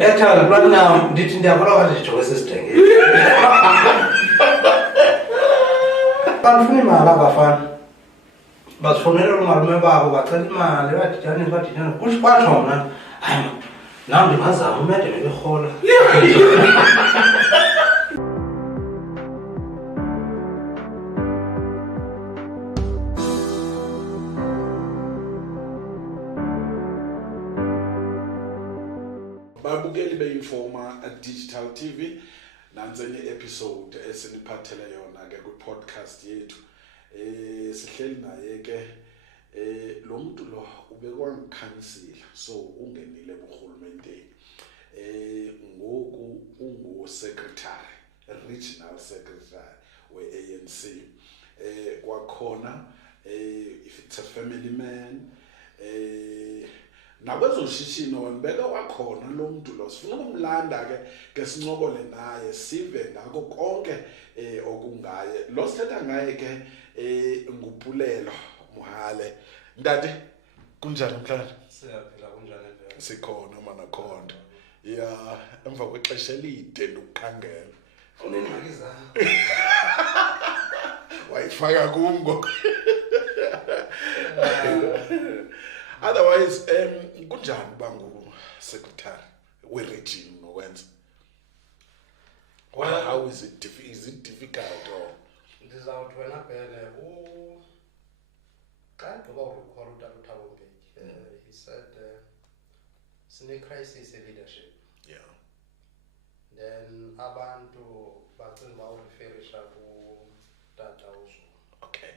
Ethal right now ndithi ndiyabona ngathi ndijonge sisidenge. Bafuna imali abafana. Basifonela umalume babo bacela imali baditshana kusho kwathiwa mna hayi nam ndingazama umede bebehola. Babukeli beinforma digital TV nanzenye episode esiniphathele yona ke ku-podcast yethu sihleli naye ke lo muntu lo ubekwangikhanyisile so ungenile eburhulumenteni ngoku ungu-secretary regional secretary we-ANC kwakhona if it's a family man nakwezoshishino wanibeka wakhona lo muntu lo sifuna ukumlanda ke sincokole naye sive ngako konke okungaye lo sithetha ngaye ke nguPolelo Mohale. Ndade kunjani mhlanje? Siyaphila kunjani phela? Sikhona mana khona. Ya emva kwexesha elide lokukhangela. Ufuna ingxaki zakho. Wayifaka kungo. Otherwise kunjani bangu secretary we-region nokwenza? Well, how is it difficult or ndizawuthi wena phele xa ndoba urecall uThabo Mbeki he said sine-crisis leadership. yeah Then abantu bacinga uba ureferisha kuTata uZulu. okay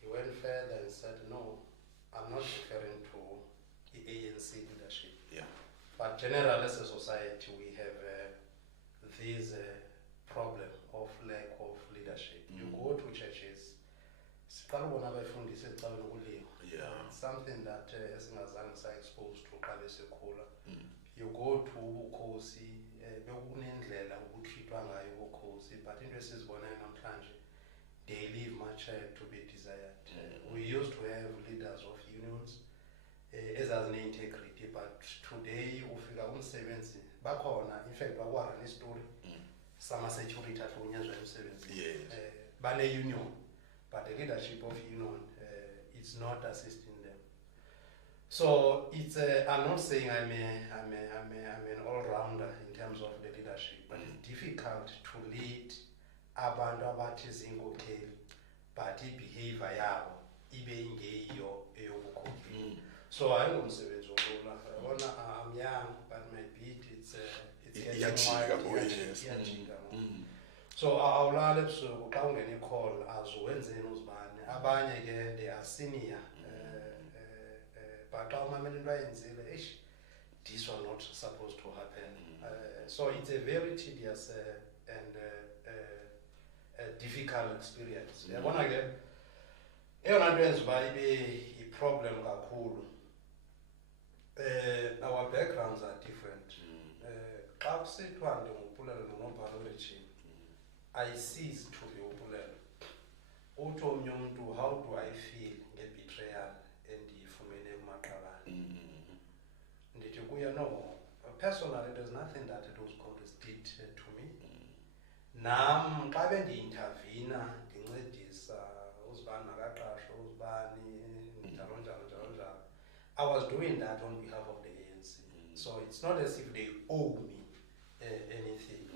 He went further and said no, I'm not referring to the ANC leadership. yeah But generally as a society we have this problem of lack of leadership. You go to churches, siqala ubona abafundisi ecaleni ukulima. yeah Something that esingazange sa-exposed to xa besikhula. You go to ubukhosi bekunendlela ukutreatwa ngayo ubukhosi, but into esizibonayo namhlanje they leave much to be desired. We used to have leaders of unions ezazine-integrity, but today ufika umsebenzi bakhona, in fact bakwara nestory sama-security atlunyezwa emsebenzini. Bane-union, but the leadership of union it's not assisting them. So it's I'm not saying I'm an all-rounder in terms of the leadership, but it's difficult to lead abantu abathi zinkokheli but i-behavior yabo ibe ingeyiyo eyobukhokheli. So ayingomsebenzi olula. I'm young, but my beat it's getting wide. Iyajika. So awulala ebusuku xa ungena i-call azuwenzeni uzibane. Abanye ke they are senior. But xa umamela into ayenzile, this was not supposed to happen. So it's a very tedious and difficult experience. Yabona ke eyona nto yenza uba ibe i-problem kakhulu. Our backgrounds are different. Xa kusithiwa ndinguPolelo nonobhala we-region, I cease to be uPolelo. Uthi omnye umntu, how do I feel nge-betrayal endiyifumene kumaqabane? Ndithi kuye no, personally there's nothing that those colleagues did to me. Nam xa bendi-intervena ndincedisa uzibani makaqashwe uzibani njalo njalo njalo njalo, I was doing that on behalf of the ANC. So it's not as if they owe me anything,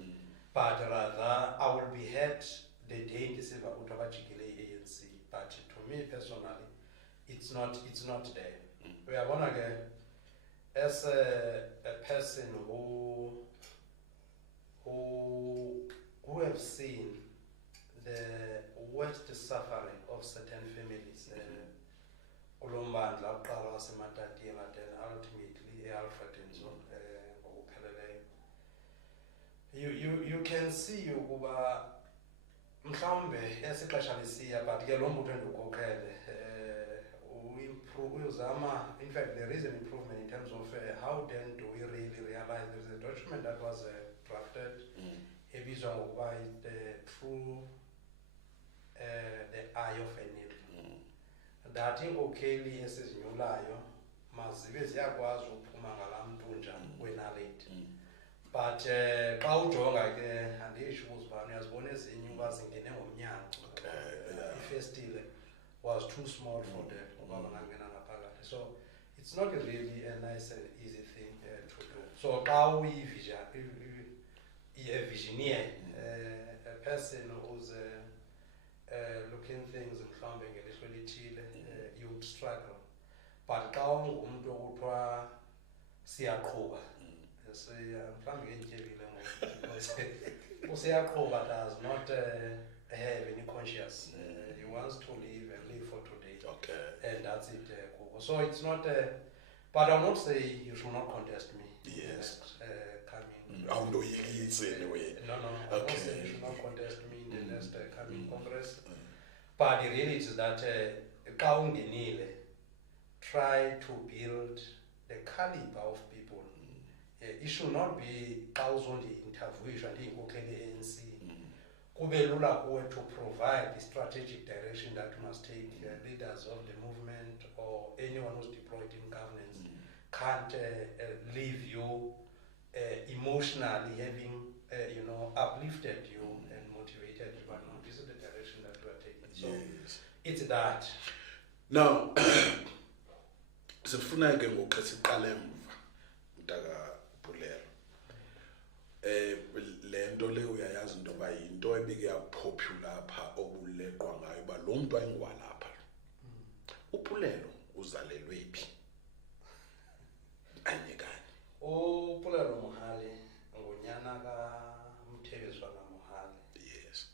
but rather I will be hurt the day ndisiva ukuthi abajikele i-ANC. But to me personally, it's not there. Uyabona ke, as a person who have seen the worst suffering of certain families, kulombandla uqala wasematatiyeni and then ultimately e-Alfred ngokupheleleyo, you can see ukuba mhlawumbe esixesha lisiya, but ke lo mbutho endiwukhokhele uyazama. In fact there is an improvement in terms of how then do we really realize there is a document that was drafted ebizwa ngokuba through the eye of a needle, that inkokheli esizinyulayo mazibe ziyakwazi ukuphuma ngalaa mntunja wenaliti. But xa ujonga ke andisho ukuzibani uyazibona ezinye uba zingene ngomnyango. Ifestile was too small for them uba bangangena ngaphakathi. So it's not really a nice and easy thing to do. So xa uyi-visioneer, a person who's looking things mhlawumbe ngelihlo elithile, you would struggle. But xa ungumntu okuthiwa siyaqhuba, mhlawumbe ke ndityebile ngoku, usiyaqhuba does not have any conscious. He wants to live and live for today. Okay. And that's it. So it's not, but I will not say you should not contest me. Yes. Coming. I don't know anyway. No, I Okay. won't say you should not contest me in the next coming Congress. But the reality is that try to build the caliber of people. It should not be thousand interviews and ANC. Kube lula kuwe to provide the strategic direction that you must take. Leaders of the movement or anyone who's deployed in governance can't leave you emotionally having uplifted you and motivated you. But no, this is the direction that we are taking. So Yes. it's that. Now, sifuna ke ngoku siqale emva mntaka Polelo. Le nto le uyayazi into yoba yinto ebike yapopular apha okuleqwa ngayo uba lo mntu ayingwalapha. UPolelo uzalelwe phi? Anyekani. Polelo Mohale ngonyana kaMthebezwana Mohale. Yes.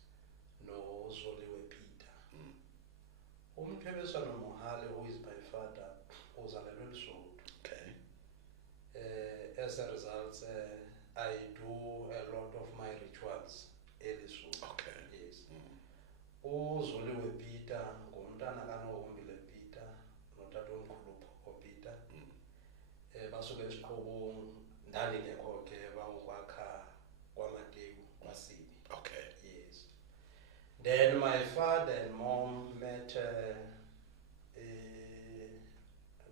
Nozoliwe Peter. Umthebezwana Mohale, who is my father, uzalelwe eLesotho. Okay. As a result, I do a lot of my rituals eLesotho. Okay. Yes. Uzoliwe Peter ngumntana kaNohombile Peter notatomkhulu Peter. Basuke esiqhubung ndandingekho ke bakwakha kwaMateyu kwaSini. Okay. Yes. Then my father and mom met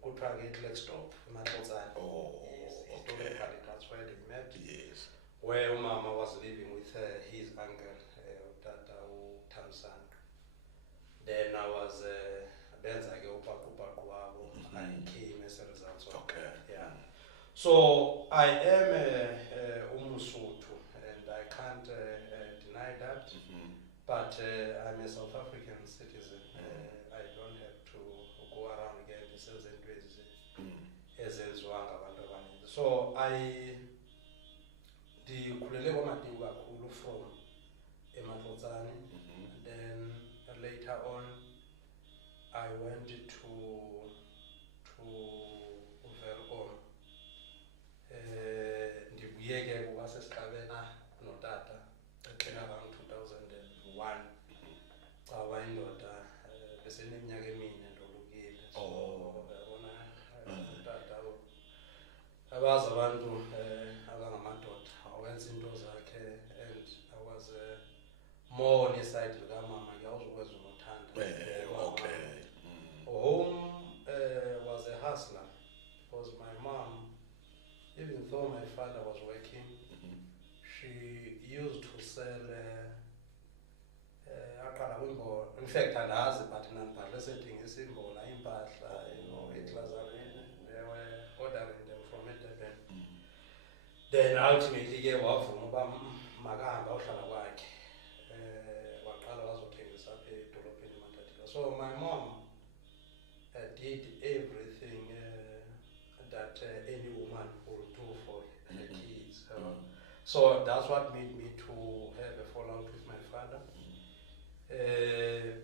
kuthiwa ke Kleckstop eMatlotsane. Oh, yes. okay. Historically, that's where they met. Yes. Where Mama was living with his uncle, Tata Tamsan. Then I was benza ke upaqupaqu wabo. I came as a result of Okay. that. Yeah. So I am Umusotho, and I can't deny that. But I'm a South African citizen. I don't have to go around again ezenziwa ngabantu abaninzi. So ndikhulele kwaMateyu kakhulu from eMatlotsane. Then later on I went to Veron. Ndibuye ke kukwasesiqabena notata around 2001. Xa indoda beseneminyaka emine ndolukile. So yabona utata abazi abantu abangamadoda awenza into zakhe, and I was more on the side likamama ke awuzukwenza unothanda. Okay. Home was a hustler because my mom, even though my father was working, she used to sell in fact andazi but nanibhadle sethengisa imbola impahla, eklazareni. They were ordering them from Durban. Then ultimately ke wavuma uba makahambe awuhlala kwakhe. Waqala wazothengisa apha edolophini eMathatila. So my mom did everything that any woman would do for her kids. So that's what made me to have a fallout with my father.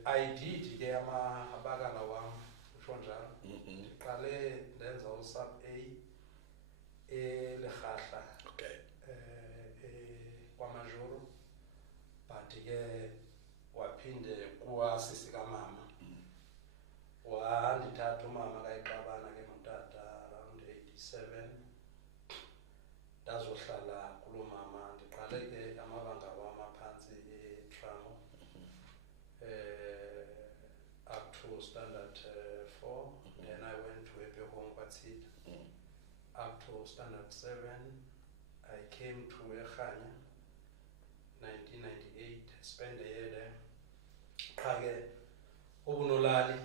I did ke abakala wam usho njalo. Ndiqale ndenza usub A eLerhahla. Okay. KwaMajoro. But ke waphinde kuwasisi kamama. Wandithatha umama kayiqabana ke notata around 87. Ndazohlala kulo mama. Ndiqale ke amabanga wami aphansi eTramo. Up to standard 4. Then I went to Epe Home university up to standard 7. I came to Ekhanya 1998, spent a year there. Qha-ke ubunolali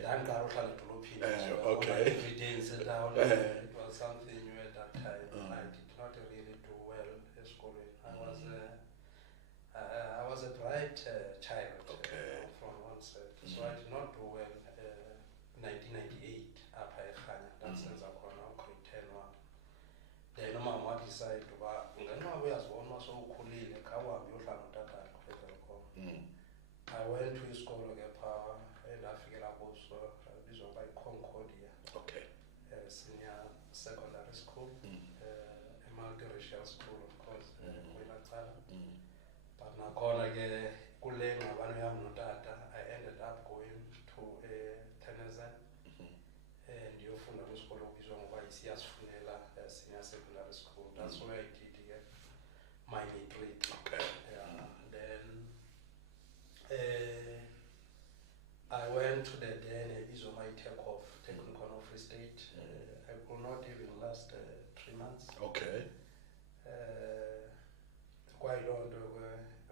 ndandiqala uhlala edolophini, okay. every day ngisedown. It was something new at that time. I did not really do well at school. I was a bright child from one side, so I did not do well. 1998 apha ekhanya ndasenza khona grade 10 wami. Then umama wadecided uba ngenxa uyazibona uba sowukhulile khawuhambe uyohlala notatakho eVelkom. I went to isikolo ke phaa endafikela kuso bizwa ngoba yiConcordia senior secondary school, a multiracial school of course kwelaa cala. But nakhona ke kule ngxabano yam notata I ended up going to Tennyson ndiyofunda kwisikolo okubizwa ngokuba yiSiyasifunela senior secondary school. That's where I did my matric. Then I went to the then ebizwa my take-off technical of Free State. I could not even last 3 months. Quite long.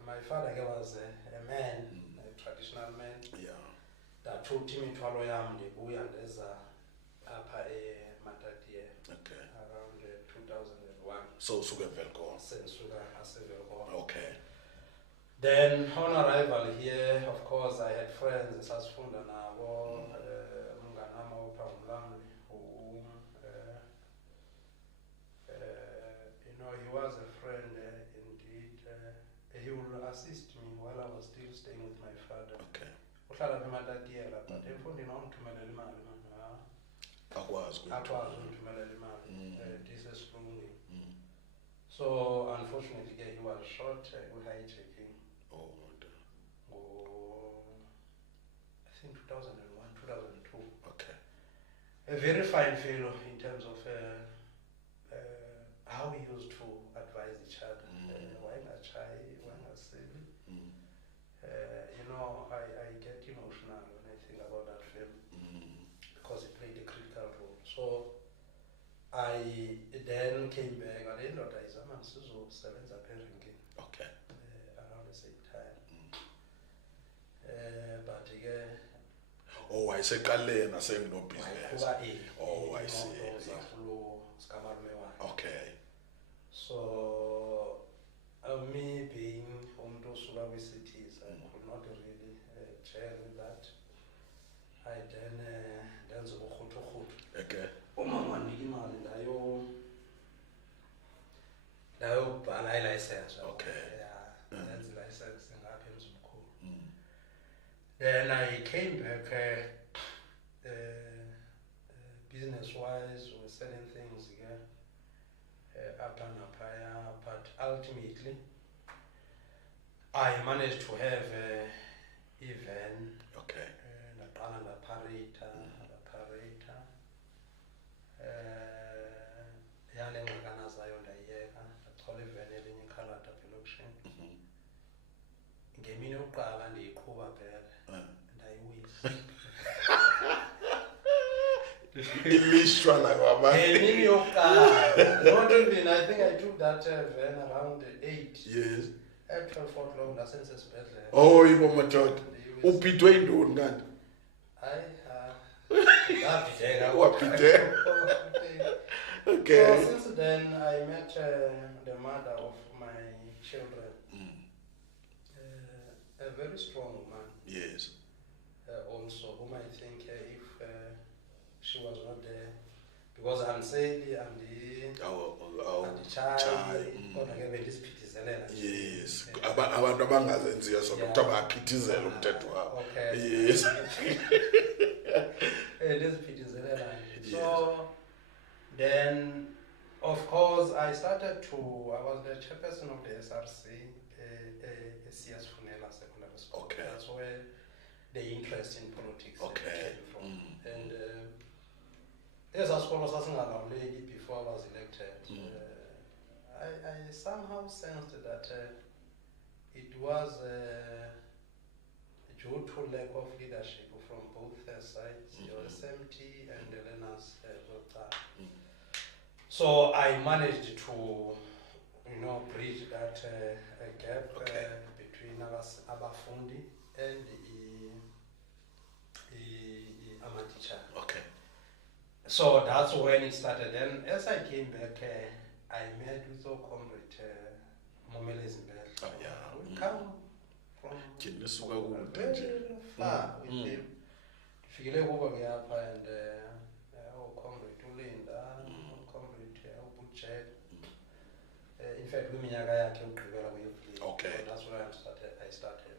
My father was a man, a traditional man. That took him into Aloyam, the boy and as upper Matatia around 2001. So Sugar Velko. Then on arrival here, of course, I had friends in Sasfunda Nabo, Munganama Pamlamli, who he was a friend indeed. He would assist me while I was still staying with my father. Uhlala eMatatiela, but emfundini wangithumelela imali manje. Akwazi ukuthumelela imali ndisesilungwini. So unfortunately he was shot with hijacking. I think 2001, 2002. A very fine fellow in terms of how we used to advise each other. Why not shy, why not silly? I get emotional when I think about that film because it played a critical role. So I then came back at the end of the exam and sevenza parenting around the same time. But again, I say Kalena saying no business. I see. So me being on those cities, I could not really share with that. I then umama ndike imali ndayobhala ilicense. Ndenza ilicense ngapha emzimkhulu. Then I came back business-wise with certain things up and up higher, but ultimately I managed to have even ndaqala ndaparata yale ngxakana zayo ndayiyeka ndachola iveni elinye ikhalada apha elokishini. Ngemini yokuqala ndiyiqhuba phela ndayiwisa. Ilishwa like ngemini yokuqala, not even, I think I took that van around 8. Yes. At 12 o'clock ndasensesibhedlela. Yibo madoda. Uphithwe yintoni kanti? Ndabhideka. Wabhideka. So since then I met the mother of my children. A very strong woman. Yes. Also, whom I think if she was not there, because I'm saying and the child, yes. Abantu abangazenziyo sona ukuthi abaphithizele umthetho wabo. Yes. So then, of course, I was the chairperson of the SRC, Siyasifunela Secondary School. That's where the interest in politics came from. And as a scholar before I was elected, I somehow sensed that it due to lack of leadership from both sides, your SMT and the learners. So I managed to, bridge that gap between abafundi and the teacher. Okay. So that's when it started. And as I came back, I met with our comrade Momele Zimbel. Oh, yeah. We come from very far with him. Fikile kuba ngapha and our comrade Ulinda, our comrade Ubutchet. In fact, kwiminyaka yakhe ugqibela kuyevile. Okay. So that's where I started.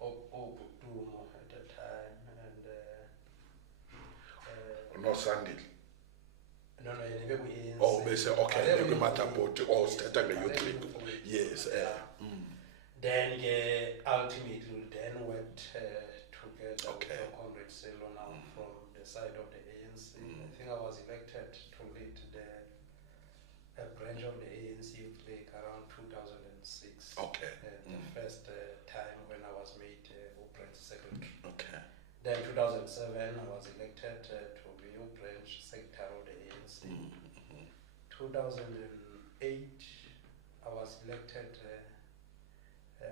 Obutumo at the time and No Sunday. no, yenibe kuyenza. Oh, bese okay, the matter about all state and youth league. Yes. Then ultimately then went together Okay. with comrade Selo now from the side of the ANC. I think I was elected to lead a branch of the ANC youth league around 2006. Okay. The first time when I was made branch secretary. Okay. Then 2007 I was elected to be branch secretary of the ANC. 2008 I was elected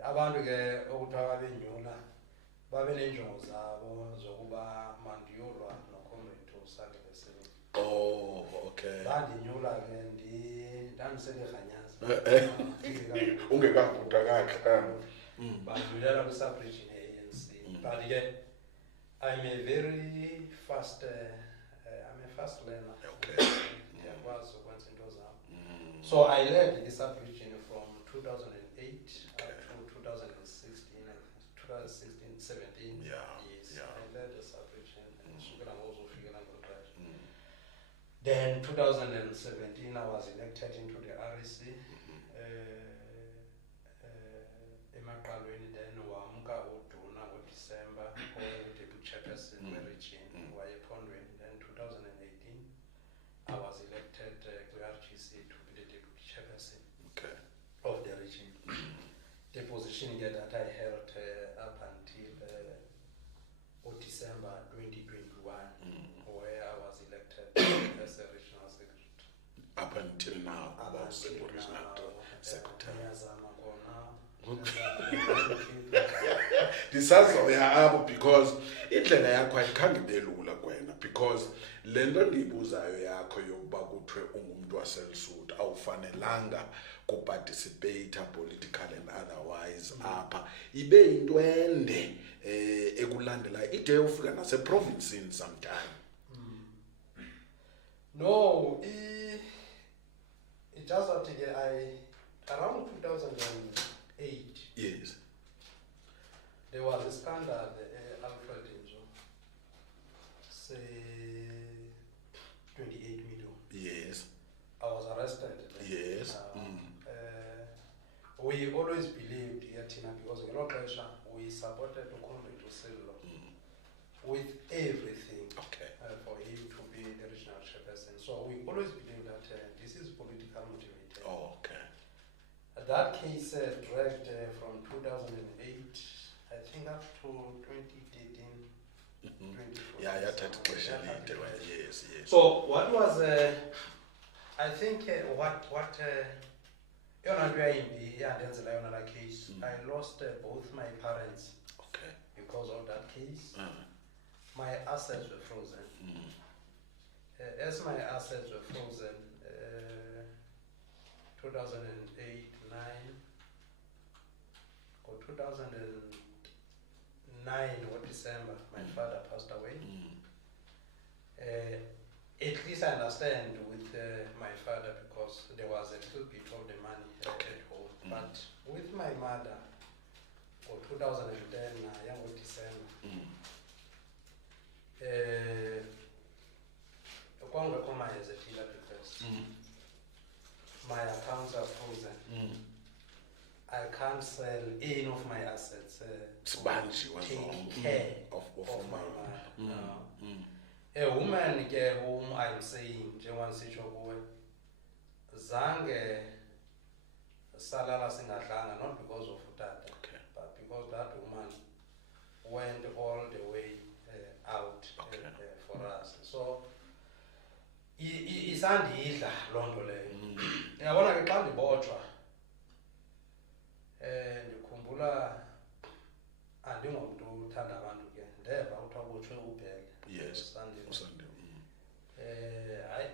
abantu ke okuthiwa benyula babe nenjongo zabo zokuba mandiyolwa noComrade uSandile Silo. Oh, okay. Bandinyula ke ndandiseleganyaza Ungekavuta kakhe. bandlulela kwi-sub-region ye-ANC. But ke I'm a very fast learner. Okay. Ndiyakwazi ukwenza into zam. So I led the sub-region from 2008 to 2016, 17 Yeah, years. yeah. I led the sub-region and sukela ngozofika ngolwazi. Then 2017 I was elected into the REC. Emaqalweni then wamka uduna ngoDecember deputy chairperson weregion wayephondweni. Then 2018 I was elected kwi-RGC to be the deputy chairperson Okay. of the region. The position here that I held up until December 2021, where I was elected as a regional secretary. Up until now, about the regional secretary. Ndisazoya apho because indlela yakho ayikhange ibe lula kwena because le nto ndiyibuzayo yakho yokuba kuthiwe ungumuntu waseLesotho awufanelanga kuparticipate politically and otherwise apha ibe yinto ende ekulandelayo ide ufika naseprovincini sometime. No, it just that around 2008 Yes. there was a scandal Alfred Inzo, say 28 million. Yes. I was arrested. Yes. We always believed Yatina because we supported Comrade Usello with everything for him to be the regional chairperson. So we always believed that this is politically motivated. Oh, okay. That case dragged from 2008, I think, up to 2013. 2014. Yeah, yes. So what was, I think, what case, I lost both my parents because of that case. My assets were frozen. As my assets were frozen, 2008, 9, or 2009 or December, my father passed away. At least I understand with my father because there was a little bit of the money at home. But with my mother, for 2010, young December, my accounts are frozen. I can't sell any of my assets. Take care of my mother. A woman whom I'm saying, Jewan Sichoboy, Zange Salala Singatlanga, not because of that, but because that woman went all the way out for us. So isandidla loo nto leyo. Uyabona ke xa ndibotshwa ndikhumbula andingomntu uthanda abantu ke ndeva kuthiwa ubotshwe ubhele. Yes. Usandile. Hayi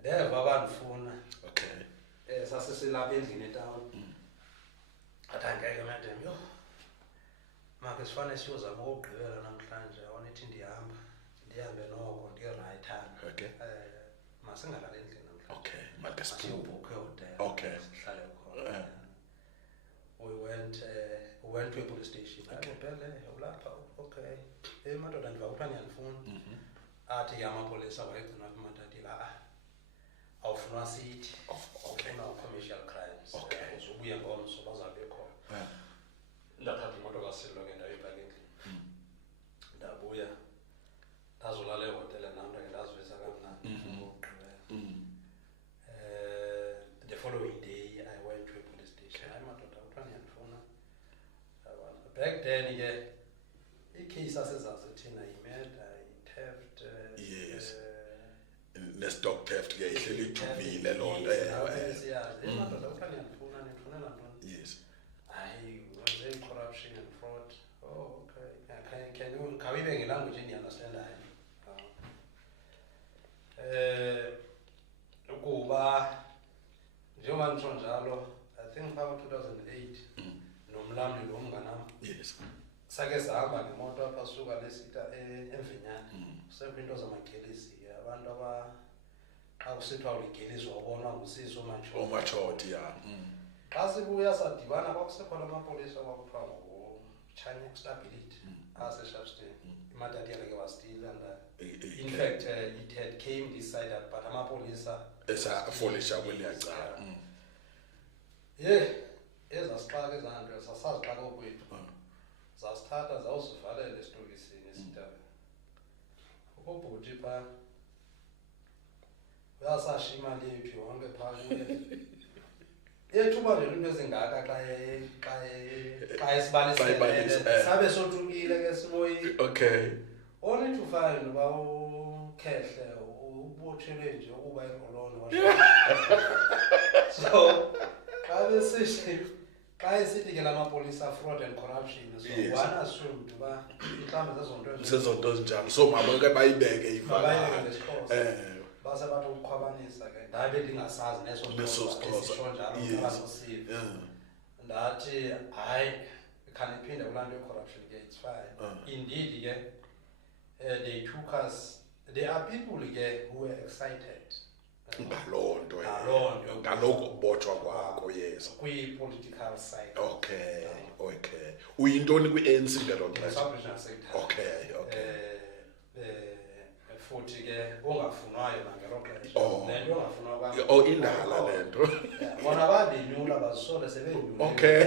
ndeva abandifuna. Okay. Sasisilapha endlini etawuni. Athi angeke madam yho makhe sifane siyozama ukugqibela namhlanje awonithi ndihambe noko ndirayithanga. Okay. Masingalali endlini namhlanje. Okay. Makhe siyobhukhe hotel. Okay. Sihlale khona. We went to a police station. Okay. Ulapha okay. Madoda ndiva kuthiwa niyandifuna. Athi ke amapolisa wayegcina kumathatila awufunwa sithi. Ufuna commercial crimes. Okay. Uzubuye ngomso bazabe khona. Ndathatha imoto kaSilo ke ndayibeka endlini. Ndabuya ndazolala ehotele nam ke ndazivisa kamnandi ngokugqibela. The following day I went to a police station. Hayi madoda kuthiwa niyandifuna. Back then ke icase asezazi thina yi-murder, yi-theft. Yes. Nestock theft ke ihleli ijubile loo nto. Siyazi madoda kuthiwa niyandifuna nifunela ntoni. Yes. I was in corruption and fraud. Oh, okay. Can we bring a language in you understand that? Ukuba njengoba ngisho njalo, I think about 2008 nomlamli lo mnganami. Yes. Sake sahamba ngemoto apha suka lesita eMvinyana. Sekho into zamagelisi abantu xa kusithiwa uligelisi wabonwa ngusisi Omachoti ya. Xa sibuya sadibana kwakusekhona amapolisa kwakuthiwa ngu-China Stability aseshafsteni. Imatati yakhe ke wastile and in fact it had came decided but amapolisa esafolisha kweliyacala. Ezasixaka ezanto sasazixaka okwethu. Zasithatha zawusivalela esitokisini esitaba. Ubhuti phaa uyasasha imali yethu yonke phaa kuye. Ethuba nje into ezingaka xa esibalisele sabe sothukile ke simoyi. Okay. Only to find uba ukhehle ubotshelwe nje ukuba irolono so xa esithi ke lamapolisa fraud and corruption so one assumed uba mhlawumbe zezonto ezinjalo so mabake bayibeke ifana base bathi ukukhwabanisa ke ndabe ndingasazi neso sisho njalo abazosiva ndathi hayi khaniphinde kulaa nto corruption ke it's fine. Indeed ke they took us. There are people ke who were excited ngaloo nto ngaloko kubotshwa kwakho. Yes. Kwi-political side. Okay. Uyintoni kwi-ANC ngelo xesha? Okay. Futhi ke ongafunwayo nangelo xesha. Le nto ongafunwa kwakho indala le nto. Bona bandinyula bazisole sebenyula. Okay.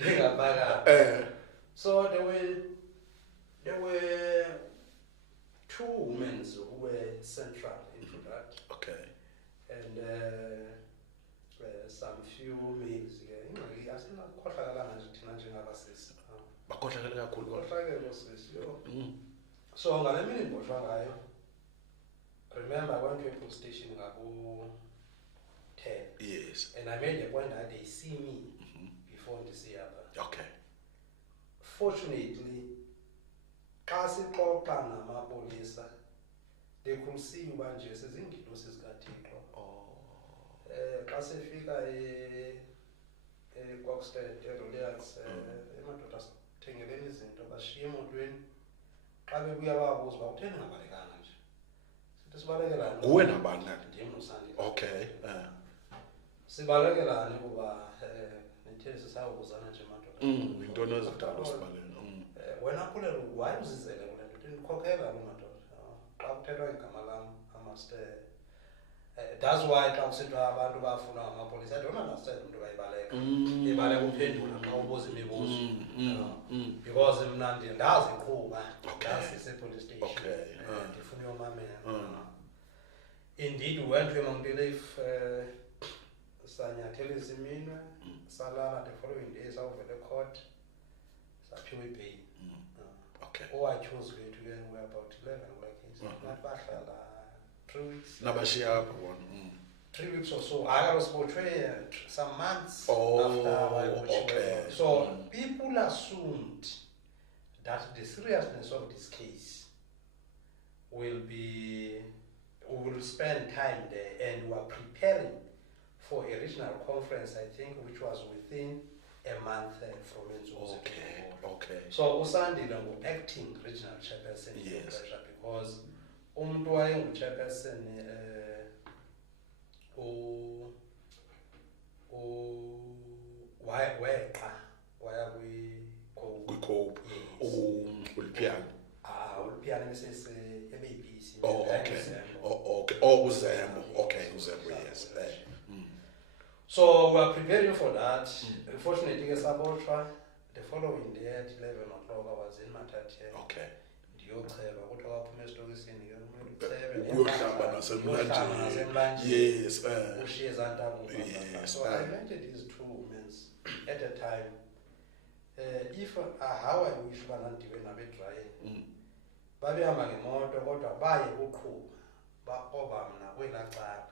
Ndingabaka. So there were two women who were central into that. Okay. And some few males. Asinakhohlakalanga nje thina njengabasisi. Bakhohlakele kakhulu kodwa. Bakhohlakele sisi yo. So ngale mini ngibotshwa ngayo. Remember I went to a police station ngabo 10. Yes. And I made the point that they see me before they see other. Okay. Fortunately, xa sixoxa namapolisa they could see uba nje sezingilosi zikaThixo. Xa sifika eKokstad eRolax emadoda sithengeleni izinto bashiye emotweni. Xa bebuya babuza uba utheni ngabalekanga nje. Sithi sibalekelani. Nguwe nabani na? Ndim noSandile. Okay. Sibalekelani kuba nithe sisawubuzana nje madoda. Intoni ezidala sibaleka. Wena Polelo why uzizele kule nto ndikhokhela lo madoda. Xa kuthethwa igama lam I must that's why xa kusithiwa abantu bafuna amapolisa I don't understand umuntu bayibaleka. Ibaleka uphendula xa ubuza imibuzo. Because mna ndazi iqhuba. Ndazi isepolice station. Ndifuna uyomamela. Indeed we went to Mangelief sanyathela iziminwe salala the following day sawuvele court. saphiwe pay. Okay. Owatyuze bethu ke we about 11 kule case. Nathi bahlala 3 weeks. Nabashiya apha bona. 3 weeks or so. I was portrayed some months Oh, after. okay. So people assumed that the seriousness of this case will be, we will spend time there, and we are preparing for a regional conference, I think, which was within a month from Nzuzo. Okay. So Usandile acting regional chairperson, yes, because umuntu wayengu-chairperson weqa waya kwi-cope. Uliphiyana. Uliphiyana ebeyibhisi. Uzembo. Okay, Uzembo, yes. So we are preparing for that. Unfortunately, the following day at 11 o'clock, I was in Mathathe. Okay. Ndiyocheba kodwa kwaphuma esitokisini ke uyohlamba nasemlanjeni. Yes. Ushiye ezantamu. Yes. So I met these two women at a time. If how I wish banandiwe nabedrayini. Babehamba ngemoto kodwa baye uqhuba. Baqoba mna kwelaa cala.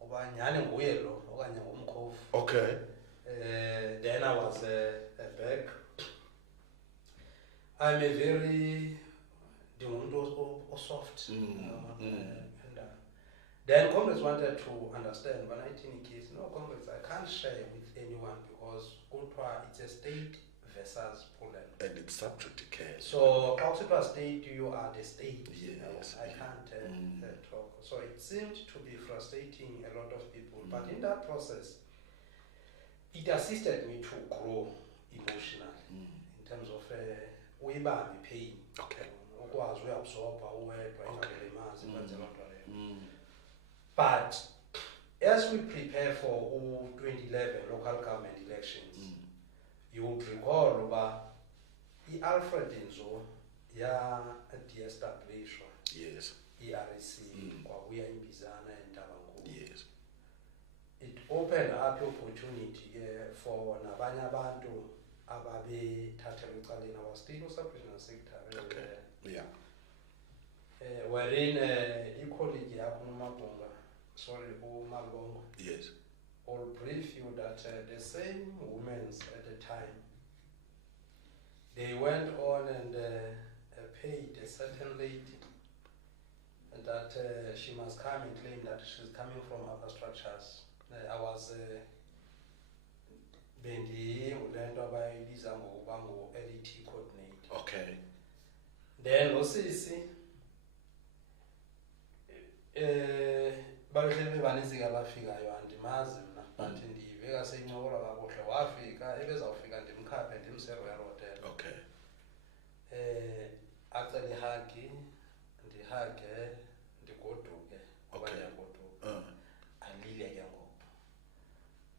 Oba nyani nguye lo okanye ngumkhofu. Okay. Then I was back. I'm a very soft. Then comrades wanted to understand when I in case, no comrades, I can't share with anyone because it's a state versus Poland. And it's subject to care. So Kausipa state, you are the state. Yes. I can't talk. So it seemed to be frustrating a lot of people. But in that process, it assisted me to grow emotionally in terms of pain. Okay. But as we prepare for 2011 local government elections, you would recall the Alfred Nzo de-established. Yes. ERC, kwabuya imbizana eNtabankulu. Yes. It opened up opportunity for nabanye abantu ababethathelwa ecaleni. I was still sub-regional secretary. Okay. Yeah. Wherein colleague yakho uMabhunga, sorry, uMabongo. Yes. I'll brief you that the same women at the time, they went on and paid a certain lady that she must come and claim that she's coming from other structures. I was Bendi Ulendo by Lizango Bango LET coordinator. Okay. Then Osisi babehleli bebaninzi abafikayo andimazi mna but ndiveka seyincokola kakuhle wafika ebezawufika ndimkhaphe ndimse-Royal Hotel. Okay. Acele ihagi ndihage ndigoduke ngoba ndiyagoduka alile ke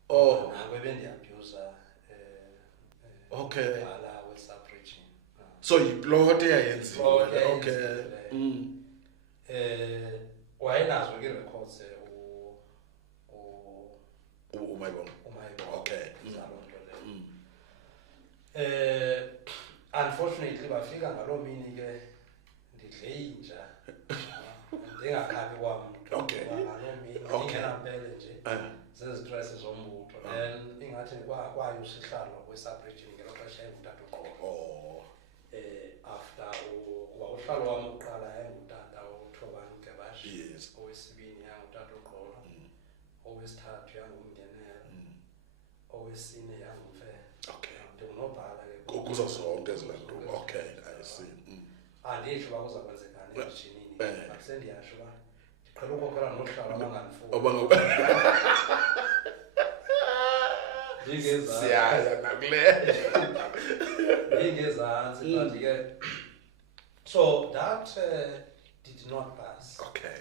ngoku nawe bendiabhyuza okay bhala we-sub-region. So yiplot eyayenziwe. Okay. Wayenazo ke records uMayibongo. Okay. Zaloo nto leyo. Unfortunately bafika ngaloo mini ke ndidle inja ndingakhabi kwam. Okay. Ngaloo mini ingenampele nje zezistress zombutho. Then ingathi kwayo usihlalo we-sub-region ngelo xesha engutata uqobo. After uhlalo wam uqala yayingutata uThobani Gebashi. Yes. Owesibini yangutata uqolo. Owesithathu yangumngenela. Owesine yangumfele. Okay. Ndingunobhala ke. Kuzo zonke ezilanto. Okay, I see. Anditsho uba kuzakwenzekani emshinini. Akusendiyasho uba ndiqhela ukukhokhela nohlala abangandifuni. Siyaya nakule. But so that did not pass. Okay.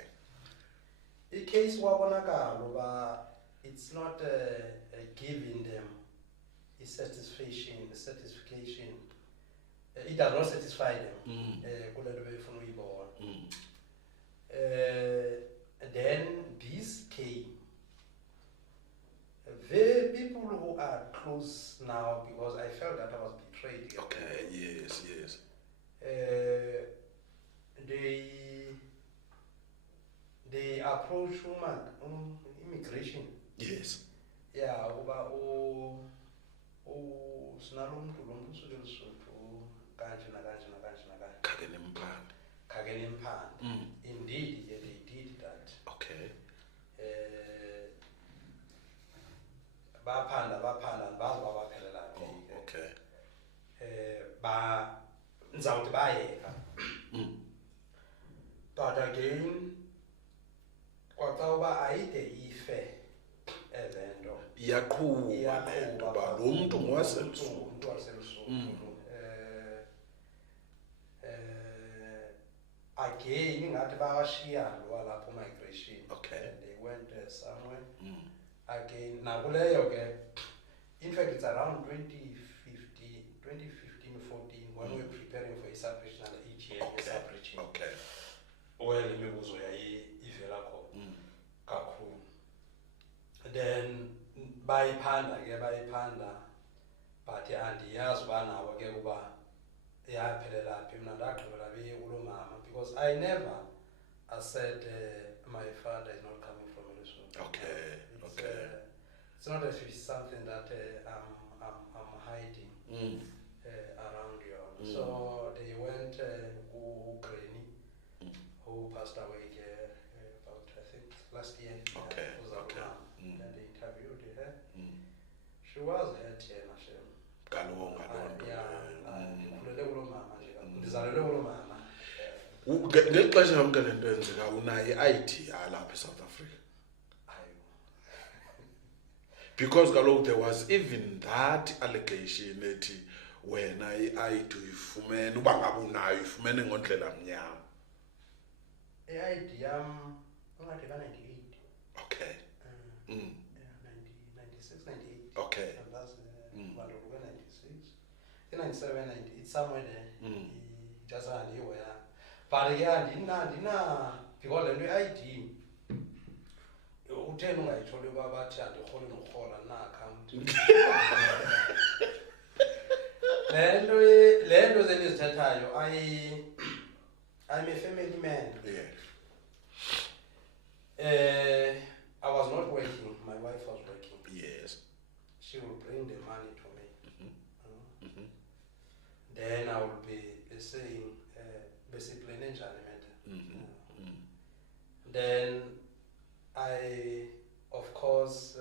In case wabonakala, it's not giving them a satisfaction. It does not satisfy them. Then this came. The people who are close now, because I felt that I was trade. Okay, yes. They approach immigration. Yes. Yeah, uba sinalumntu lo mntu usuke Lesotho kanje nakanje. Khakeni Mphande. Indeed, yeah, they did that. Okay. Baphanda andibazi uba baphelela phi. Okay. Ndizawuthi bayeka. But again, kwaxa uba ayide ife ezento. Iyaqhuba le nto uba lo mntu ngowaseLesotho. Again, ingathi bawashiya lo walapho migration. Okay. And they went somewhere. Again, nakuleyo ke, in fact, it's around 2015-14 when we're preparing for a sub-regional EGA sub-region. Okay. Well, imibuzo ivela khona kakhulu. Then bayiphanda, but andiyazi uba nabo ke kuba yaphelela phi. Mna ndagqibela beye kulo mama because I never said my father is not coming from Lesotho. Okay. It's not as if it's something that I'm hiding around you. So they went Granny, who passed away about, I think, last year. Okay. And they interviewed her. She was hurt here, Nashem. Ngeli xesha yonke le nto yenzeka unayo i-ID yalapha eSouth Africa. Because kaloku there was even that allegation ethi wena i-ID uyifumene uba ngabe unayo uyifumene ngondlela mnyama. I-ID yam ungathi ka-98. Okay. 96, 98. Okay. And that's 96. 97, 90. It's somewhere there. Just around here, yeah. But yeah, didn't because the ID. Utheni ungayitholi babathi andikholi nokuhola na account. Le nto zenizithethayo I'm a family man. Yeah. I was not working, my wife was working. Yes. She will bring the money to me. Then I will be saying basically Then of course,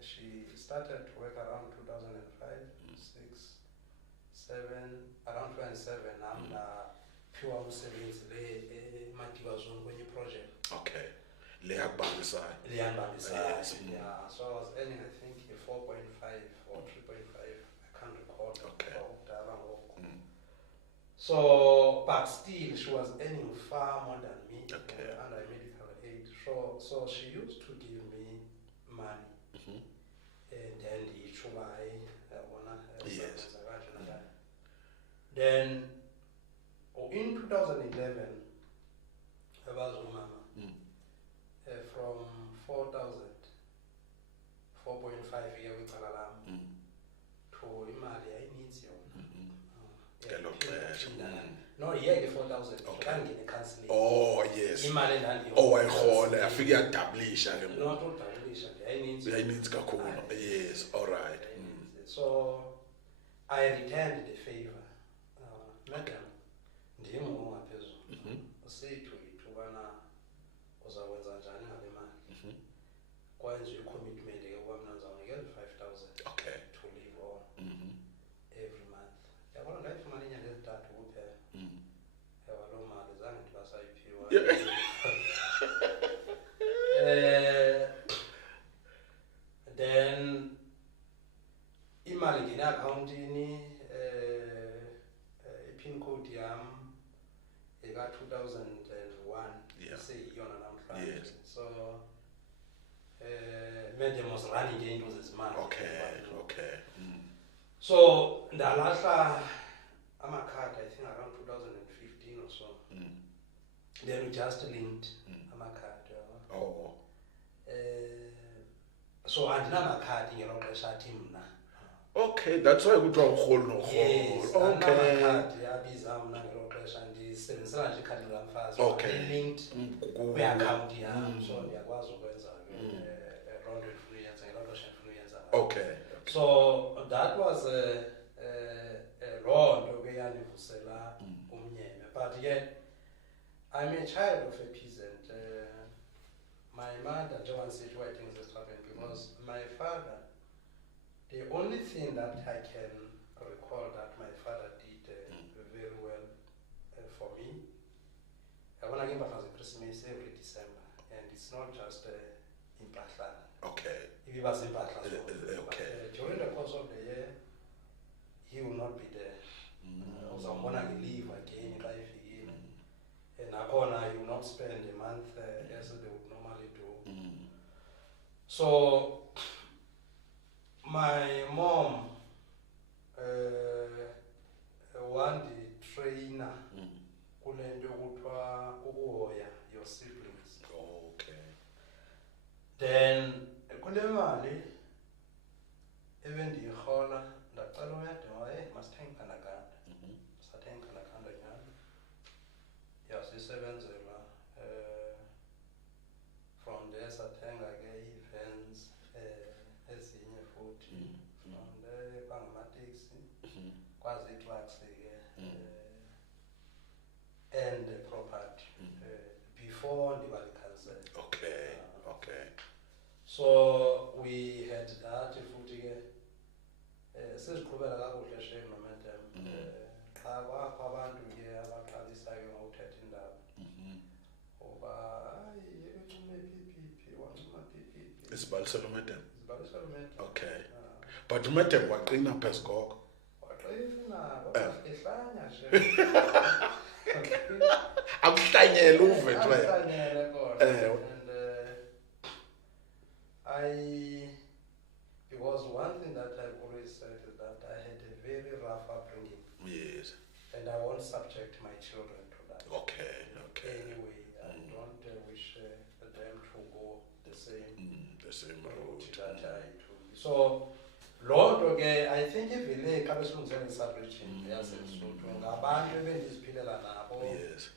she started to work around 2005, 6, 7, around 27. I'm pure savings, Matiwa Zone when you project. Okay. Leakbangisai. Yeah. So I was earning, I think, 4.5 or 3.5. I can't recall. Okay. So, but still, she was earning far more than me. Okay. And I medical aid. So she used to give me money. And then the Chubai, yes. Then, in 2011, I was with Mama. From 4.5 year with Kalalam to Imali, I need you. No, yeah, 4,000. Okay. Can't get a cancellation. Oh, yes. Imali Oh, I hold. I figure establish. Not establish. I need you. I need Kakuno. Yes, all right. So I returned the favor. Madam, ndim ungaphezulu. Usethu ithubana uzakwenza njani ngale mali. Kwenze i-commitment ke kuba mina ngizawunikeza 5,000. Okay. To live on every month. Yabona ndayifumana inyanga ezintathu kuphela. Ewa loo mali zange ndibasayiphiwa. Then imali ngena accountini pin code yam eka 2001 say yona namhlanje. Yes. So madam was running into this man. Okay. So ndalahla amakhadi, I think around 2015 or so. Then we just linked amakhadi. Oh. So andinamakhadi ngelo xesha athi mna. Okay, that's why kuthiwa urholi norholi. Yes, Okay. anamakhadi abiza mna ngelo xesha ndisebenzisela nje ikhadi likamfazi. Okay. I-linked kwi-account yam, so ndiyakwazi ukwenza ke loo nto endifuna uyenza ngelo xesha endifuna uyenza ngayo. Okay. So that was loo nto ke yandivusela umnyeme. But ke I'm a child of a peasant. My mother, njengoba ndisithi why things has happened, because my father, the only thing that I can recall that my father did very well for me, I want to give a Christmas every December, and it's not just in Pakistan. Okay. If he was in Pakistan, Okay. during the course of the year, he will not be there. Also, I'm going to leave again in life again. And he will not spend a month as they would normally do. So, my mom, one trainer, kulento kuthiwa ukuhoya your siblings. Okay. Then kule mali ebendiyihola ndacela uyade waye masithenga iganaganda. Sathenga iganaganda nyhani. Yasisebenzela from there sathenga ke ii-vans ezinye futhi. From there bangamateksi. Kwazi ii-trucks ke and the property before ndiba likhansela. Okay. Okay. So we had that futhi ke siziqhubela kakuhle shame nomadam. Xa kwakho abantu ke abaqalisayo ngokuthetha indaba. Uba hayi ebecume PPP wancuma PPP. Isibaliselo madam. Isibaliselo madam. Okay. But madam waqina phezu koko. Waqina ehlanya nje. Akuhlanyele uve nje. Akuhlanyele kodwa. And because one thing that I've always said is that I had a very rough upbringing. Yes. And I won't subject my children to that. Okay. Okay. Anyway, I don't wish them to go the same route that I took. So, Lord, okay, I think if we lay kabesilungisela i-subregion yaseLesotho ngabantu ebendiziphilela nabo. Yes.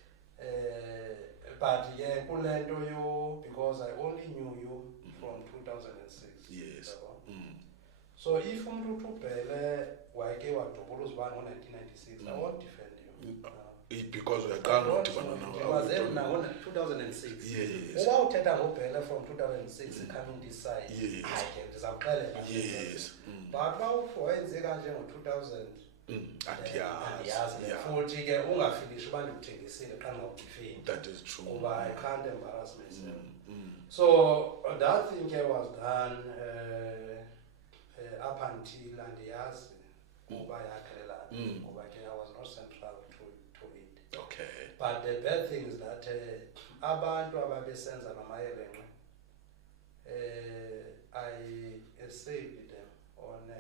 But yeah, kulento you because I only knew you from 2006. Yes. So if umuntu ubhele wake wadubula uzibani ngo-1996, I won't defend you. Because uyaqala udibana nawo. I was there now 2006. Yes. Uba uthetha ngobhele from 2006 coming this side. Yes. Hayi ndizawuxelela. Yes. But uma uthi wayenze kanje ngo-2000 andiyazi. Futhi ke ungafinishi uba ndikuthengisile xa ngawudifeni. That is true. Kuba I can't embarrass myself. So that thing was done up until andiyazi kuba yakhelelana. Kuba ke I was not central to it. Okay. But the bad thing is that abantu ababesenza namayelenqe I saved them on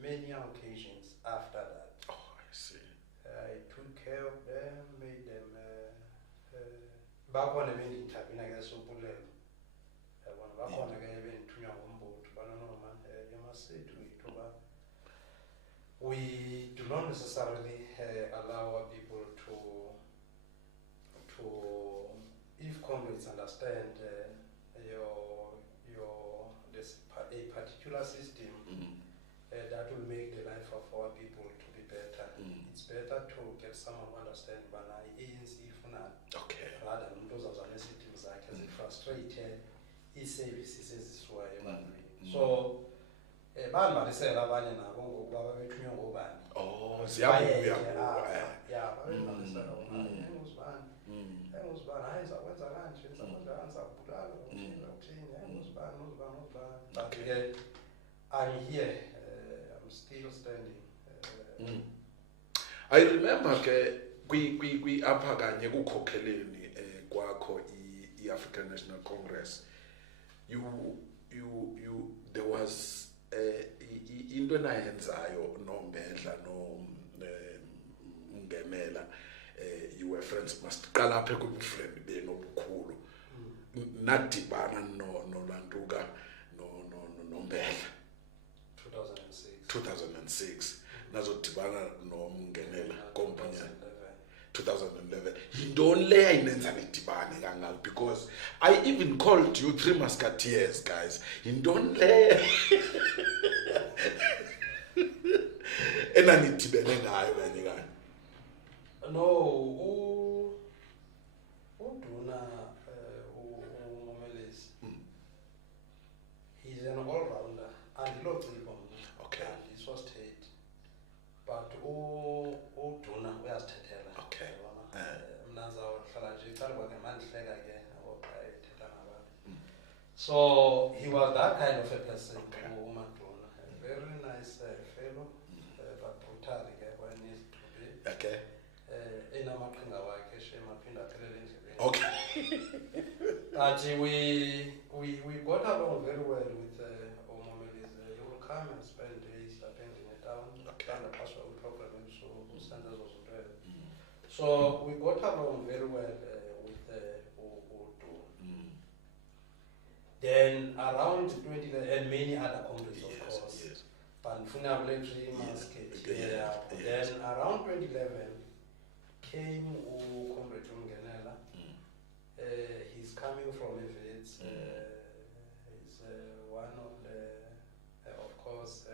many occasions after that. Oh, I see. I took care of them, made them bakhona bendiyithabina ke sompulelo. Bakhona ke bendithunywa ngumbutho banonoma you must say to it uba we do not necessarily allow our people to if comrades understand a particular system that will make the life of our people to be better. It's better to get someone who understands bana ANC ifuna rather than umuntu ozawuza ne-system zakhe zifrustrate ii-services ezisiwayo ebantwini. So bandibalisela abanye nabo ngokuba babethunywe ngobani. Ziyabuya. Babendibalisela enguzibani. Enguzibani hayi ndizakwenza kanje ndizakwenza kanje ndizakubulala uthini enguzibani. But ke I'm here. I'm still standing. I remember ke apha kanye kukhokheleni kwakho i-African National Congress. You there was into enayenzayo noMbedla Ngemela. You were friends. Masiqala apha kumfriend benu obukhulu. Nadibana noLantuka noMbedla. 2006. 2006 nazodibana nomngenela kompanyana 2011 yintoni le ayinenza nidibane kangaka because I even called you Three Musketeers guys yintoni le enanidibene ngayo kanye kanye no uduna uMomelezi he's an all-rounder and locipho okay and he's so state but uduna uyazithethela okay mna zawuhlala nje icala kwakhe mandihleka ke ngoxa ethetha nabantu so he was that kind of a person uMaduna a very nice fellow but brutal ke when he's to be okay enamaqhinga wakhe shame aphinda aphelele endleleni okay but we got along very well with Omomelezi. He will come and spend days attending a town and the pastoral program so standards was well. So we got along very well with Udu. Then around 20 and many other comrades of course. Yes. Panfuna Military Masket. Yeah. Then around 2011 came Comrade Umgenela. He's coming from Events. He's one of the, of course,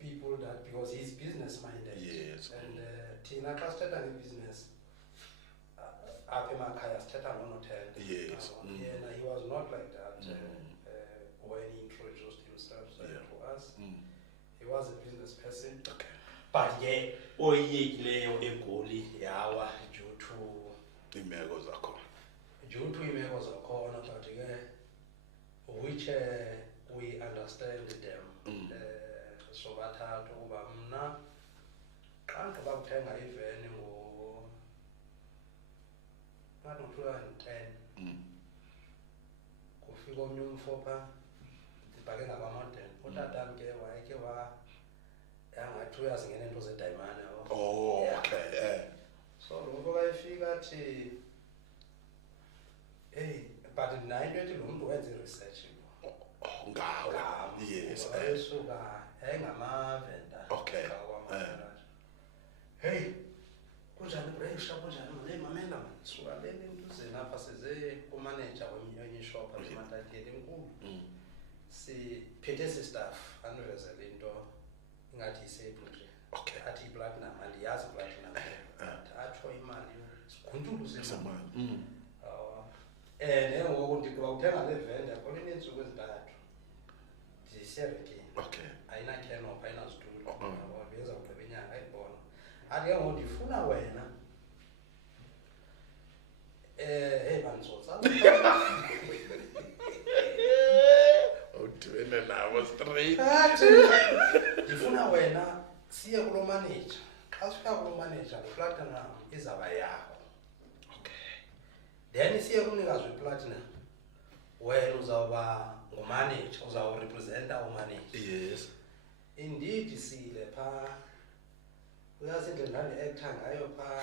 people that because he's business minded. Yes. And Tina started a business. Apemakhaya started on hotel. Yes. Yeah, he was not like that when he introduced himself to us. He was a business person. Okay. But yeah, oyekileyo egoli yawa due to imeko zakhona imeko zakhona but ke which we understand them so bathathu kuba mna xa ngaba kuthenga iveni ngathi 2010 kufika omnye umfopha ndibhake ngabamodern utatam ke wayeke yangathi uyazingena into zedayimane oh okay so lokho kayifika athi but nayo into ethi lo muntu wenze research ngawo yes esuka engamavenda okay hey kunjani breaksha kunjani le mamela suka le nto zenapha size umanager wenye ishop eMatakeni enkulu siphethe staff anovezela into ingathi isephu nje okay athi platinum andiyazi platinum atsho imali sikhunjulu semali ngoku ndikuba uthenga le vendor khona ineentsuku ezintathu ndisiyabekeni okay ayinakhenopha ayinazitulo beza kugqiba inyanga ayibona athi ke ngoku ndifuna wena banditsotsa udibene nabo straight ndifuna wena siye kulo manager xa sifika kulo manager le platinum izawuba yakho okay then siye kumnikazi weplatinum wena uzawuba ngumanager uzawurepresenta umanager yes indeed sile phaa uyazi indlela ndandi-actor ngayo phaa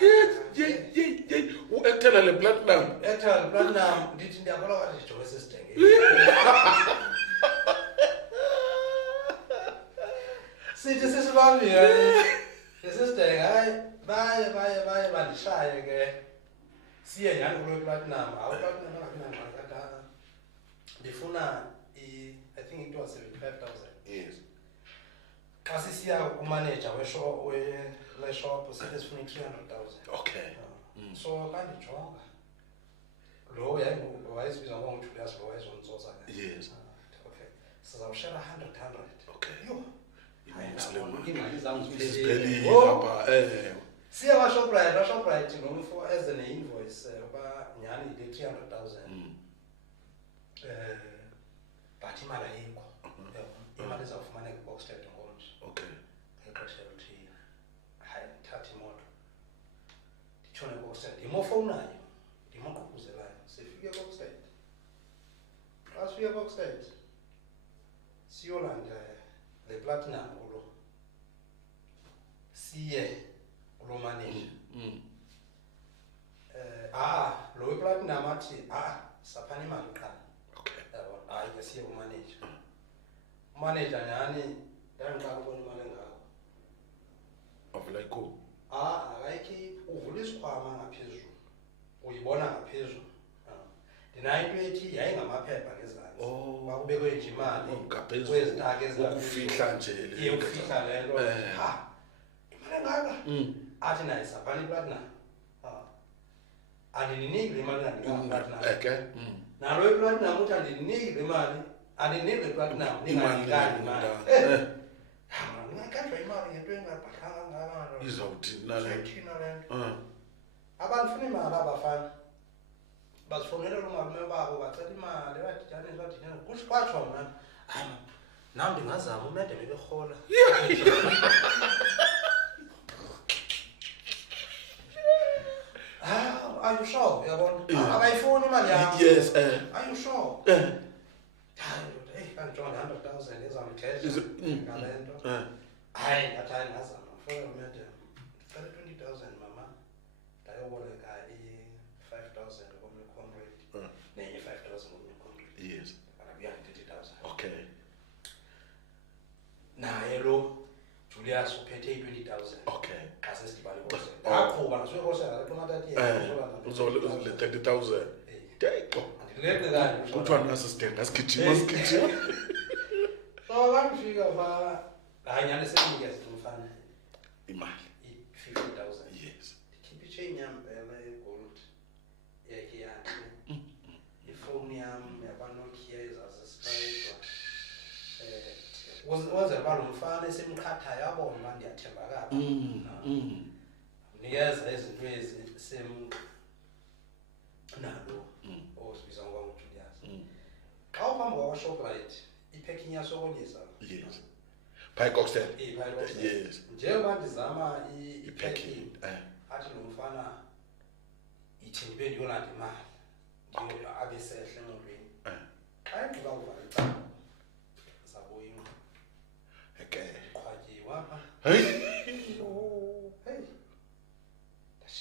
u-actela le platinum actor le platinum ndithi ndiyakholwa kwathi ndijoke sesidengeni sithi sisibambile sesisidenge hayi baye bandishaye ke siye nyhani kulo platinum platinum angabinangxakatana ndifuna I think it was 75,000 yes xa sisiya kumanager le shop sithi sifuna 300,000 okay so kandijonga lo wayezibiza ngojulius lo wayezontsotsa yes okay sizawushera 100 okay yo ingxaki zam ziphelile lapha siya washoprite nomfo eze ne-invoice uba nyhani le 300,000 but imali ayikho imali izawufumaneka i-boxted ngomso okay ngexesha elithile hayi ndithatha imoto nditshone e-boxted ndimofowunayo ndimoququzelayo sifike e-boxted xa sifike e-boxted siyolanda le platinum kulo siye kulo manager lo weplatinum athi saphana imali qala okay hayi ke siye kumanager manager nyani ndangiqala ukubona imali engako avula ikhona akayikhiphi uvula isikhwama ngaphezulu uyibona ngaphezulu ndinayo into ethi yayingamaphepha ngezantsi kwakubekwe nje imali kwezitaki ezokufihla nje ukufihla le nto imali engaka athi naye saphana iplatinum andindiniki le mali platinum nalo iplatinum uthi andindiniki le mali andindiniki le platinum ninganikani imali ngakajwa imali ngento engabhatlanga ngalo izawuthini nale nto abafuna imali abafana bazifonela umalume babo bacela imali badityanisa kuthi kwatsho mna hayi nam ndingazama umede beberhola are you sure uyabona abayifuni imali yakho yes are you sure hey kanjona 100,000 ezamthetha ngale nto hayi ngathi ngazama fonela umede cela 20,000 mama ndayoboleka i-5,000 komnye comrade nenye 5,000 komnye comrade yes akabuya 30,000 okay naye lo Julius uphethe i-20,000 okay xa sesidibane kose aqhuba nasuye alatonatathi uzole 30,000 dayixo andileqe kanje kuthiwa nasi sidenda sigijima so bamfika hayi nyani seninikeza umfana imali i-50,000 yes ndikhiphe ichain yam phela egold yakhe yakhe ifowuni yam yakwaNokia ezazisprayidwa wenzela uba lo mfana esemqhathayo abone uba ndiyathembakala mnikeza izinto ezi nalo ozibiza ngoba nguJulius xa uphambi kwakwaShoprite ipacking yasokonyisa yes phayi Coxtel yes njengoba ndizama i-packing athi lo mfana ithi ndibe ndiyolanda imali abesehle emotweni xa igqiba kuvala icala sabuya qhwatyiwa hey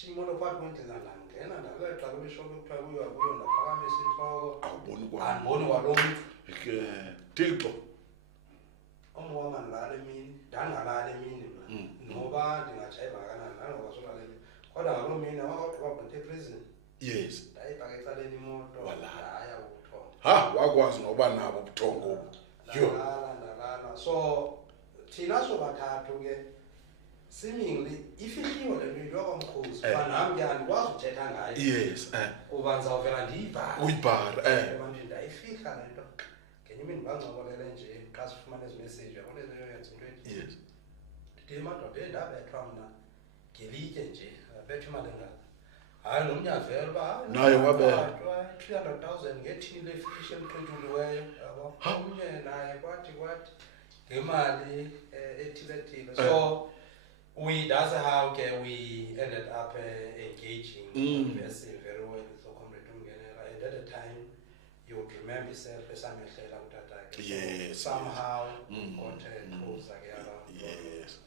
ndashimolo phakathi kwendiza ndangena ndaleqa kule shop ekuthiwa kuyo ndaphakamisa intloko andiboni kwalo mntu thixo umwama ndilala emini ndangalala emini mna noba ndingajayiva kanani ndangokasolala emini kodwa ngaloo mini awagqiba gqitha eprison yes ndayibhaka ecaleni imoto ndaya ubuthongo wakwazi noba nabo ubuthongo ndalala so thina sobathathu ke seemingly ifihliwe le nto into yakwamkhosi uba nam ke andikwazi uthetha ngayo yes kuba ndizawuvela ndiyibhare uyibhare abantu ndayifihla le nto ngenye imini bancokolele nje xa sifumane ezi meseji yabona eziyoyenza into ethi yes ndithi madoda ndabethwa mna ngelitye nje abethwa imali engaka hayi nomnye avela uba naye wabethwa 300,000 ngethini lefishi elixutyuliweyo yabo omnye naye kwathi ngemali ethile so that's how we ended up engaging conversing very well so comrade Ungenela and at the time you would remember yourself esamehlela kutatakhe yes somehow got closer ke yes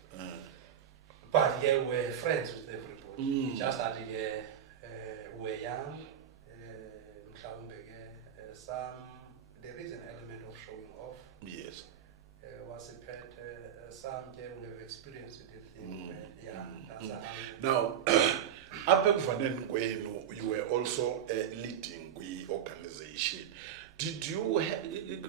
but yeah we're friends with everybody just that we're young mhlawumbe ke there is an element of showing off yes some we have experienced the thing that's now apha ekuvaneni kwenu you were also leading kwi-organization did you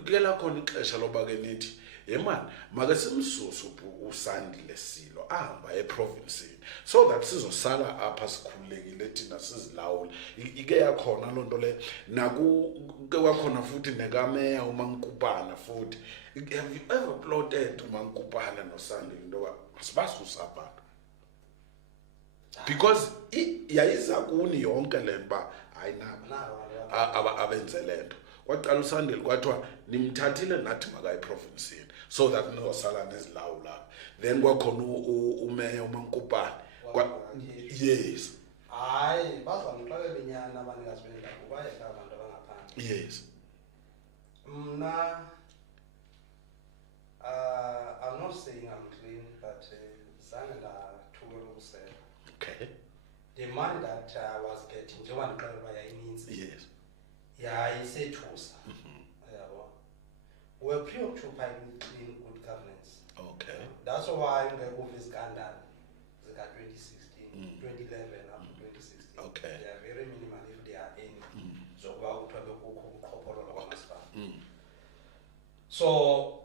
kela khona ixesha loba ke nithi yemani make simsusu uSandile Silo ahamba eprovincini so that sizosala apha sikhululekile thina sizilawula ike yakhona lonto le ke wakhona futhi nekameya uMankubana futhi have you ever plotted uMankubana noSandile into masibasusa abantu because yayiza kuni yonke lemba ayinaba abenze lento kwaqala uSandile kwathiwa nimthathile nathi makayi provincini so that nizosala nezilawula then kwakhona umeya uMankubane yes hayi bazamxolela inyana abanikazi bendawo bayeka abantu abangaphandle yes mna I'm not saying I'm clean but zange ndathukela ukusela okay the money that I was getting njengoba ndixelela uba yayininzi yes yayisethusa yabo were preoccupied with clean good governance. Okay. That's why we scandal 2016, 2011 up to 2016. Okay. They are very minimal if they are any. So so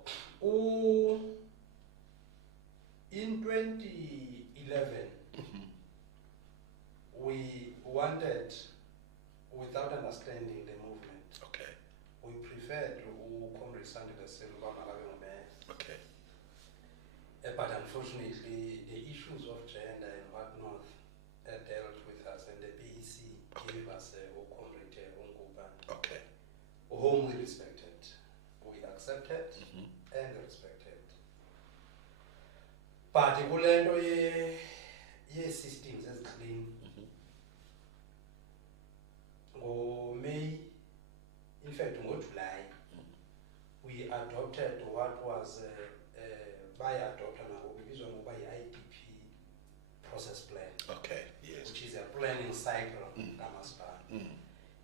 in 2011 we wanted, without understanding the movement, Okay. we preferred Comrade Sandile Silva Malawi Mayor. Okay. But unfortunately, the issues of gender and whatnot dealt with us, and the BEC gave us Comrade Unguba, Okay. whom we respected. We accepted and respected. But the systems is clean. May, in fact, in July, we adopted what was by adopting by IDP process plan. Okay. Yes. Which is a planning cycle.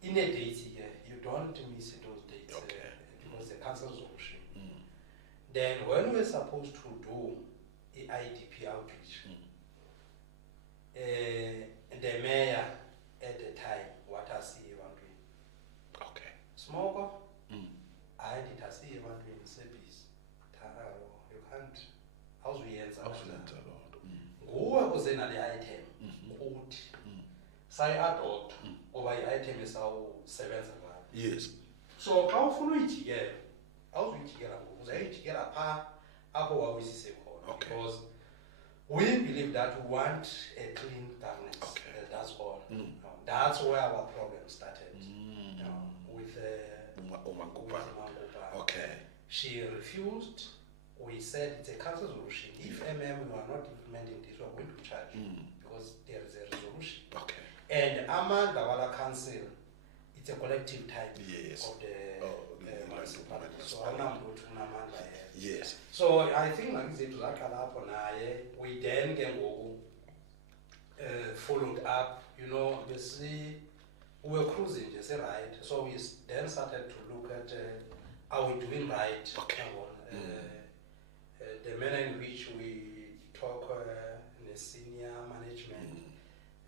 In a date here, you don't miss those dates because the council resolution. Then when we're supposed to do the IDP outreach, the mayor at the time, what I see okay. Smoker, I did I see about doing service. You can't. How's we answer? Who was in the item? Good. Say adopt over the item is our 7th. Yes. So how follow it together? How we together? Because I together pa apa we see because we believe that we want a clean governance. Okay. That's all. That's where our problem started. With Umagupa. Okay. She refused. We said it's a council resolution. If MM were not implementing this, we are going to charge because there is a resolution. Okay. And Amanda Wala Council, it's a collective type Yes. of the municipality. So I'm not going to Amanda. Yes. So I think like this, we then can go followed up. You know, you see, we were cruising, you see, right? So we then started to look at are we doing right? Okay. The manner in which we talk in the senior management,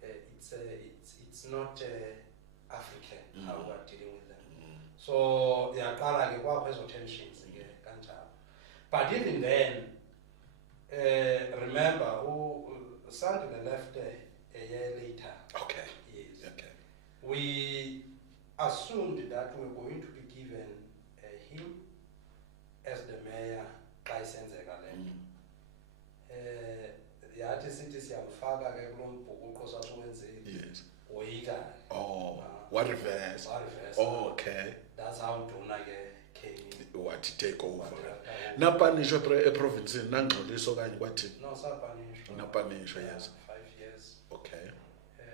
it's not African how we are dealing with them. So there are quite tensions in the country. But even then, remember, Sandra left a year later. Okay. Yes. Okay. We assumed that we were going to be given him as the mayor by Senzegalen. The artist is Yamfaga, Yes. Oiga. Oh, what reverse? Oh, okay. That's how Dona came in. What to take over? Napanisho province, Nangoliso, and what? No, Sapanisho. Napanisho, yes. 5 years. Okay.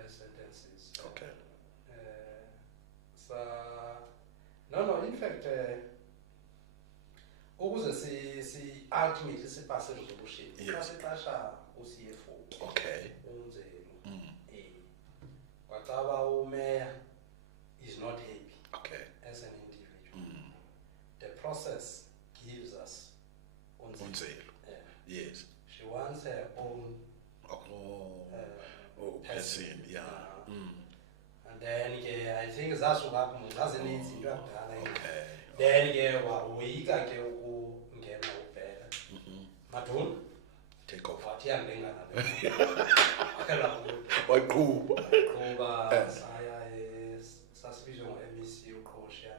Sentences. Okay. So, no, in fact, ultimately pass a resolution. Yes. Okay. Whatever mayor is not happy Okay. as an individual. The process gives us Yes. She wants her own person, yeah. And then I think that's what happens. Doesn't need to Okay. Then we got to get Matun. Take over. What you What group? Kuba, saya sasibizwa ngo-MEC uKhosha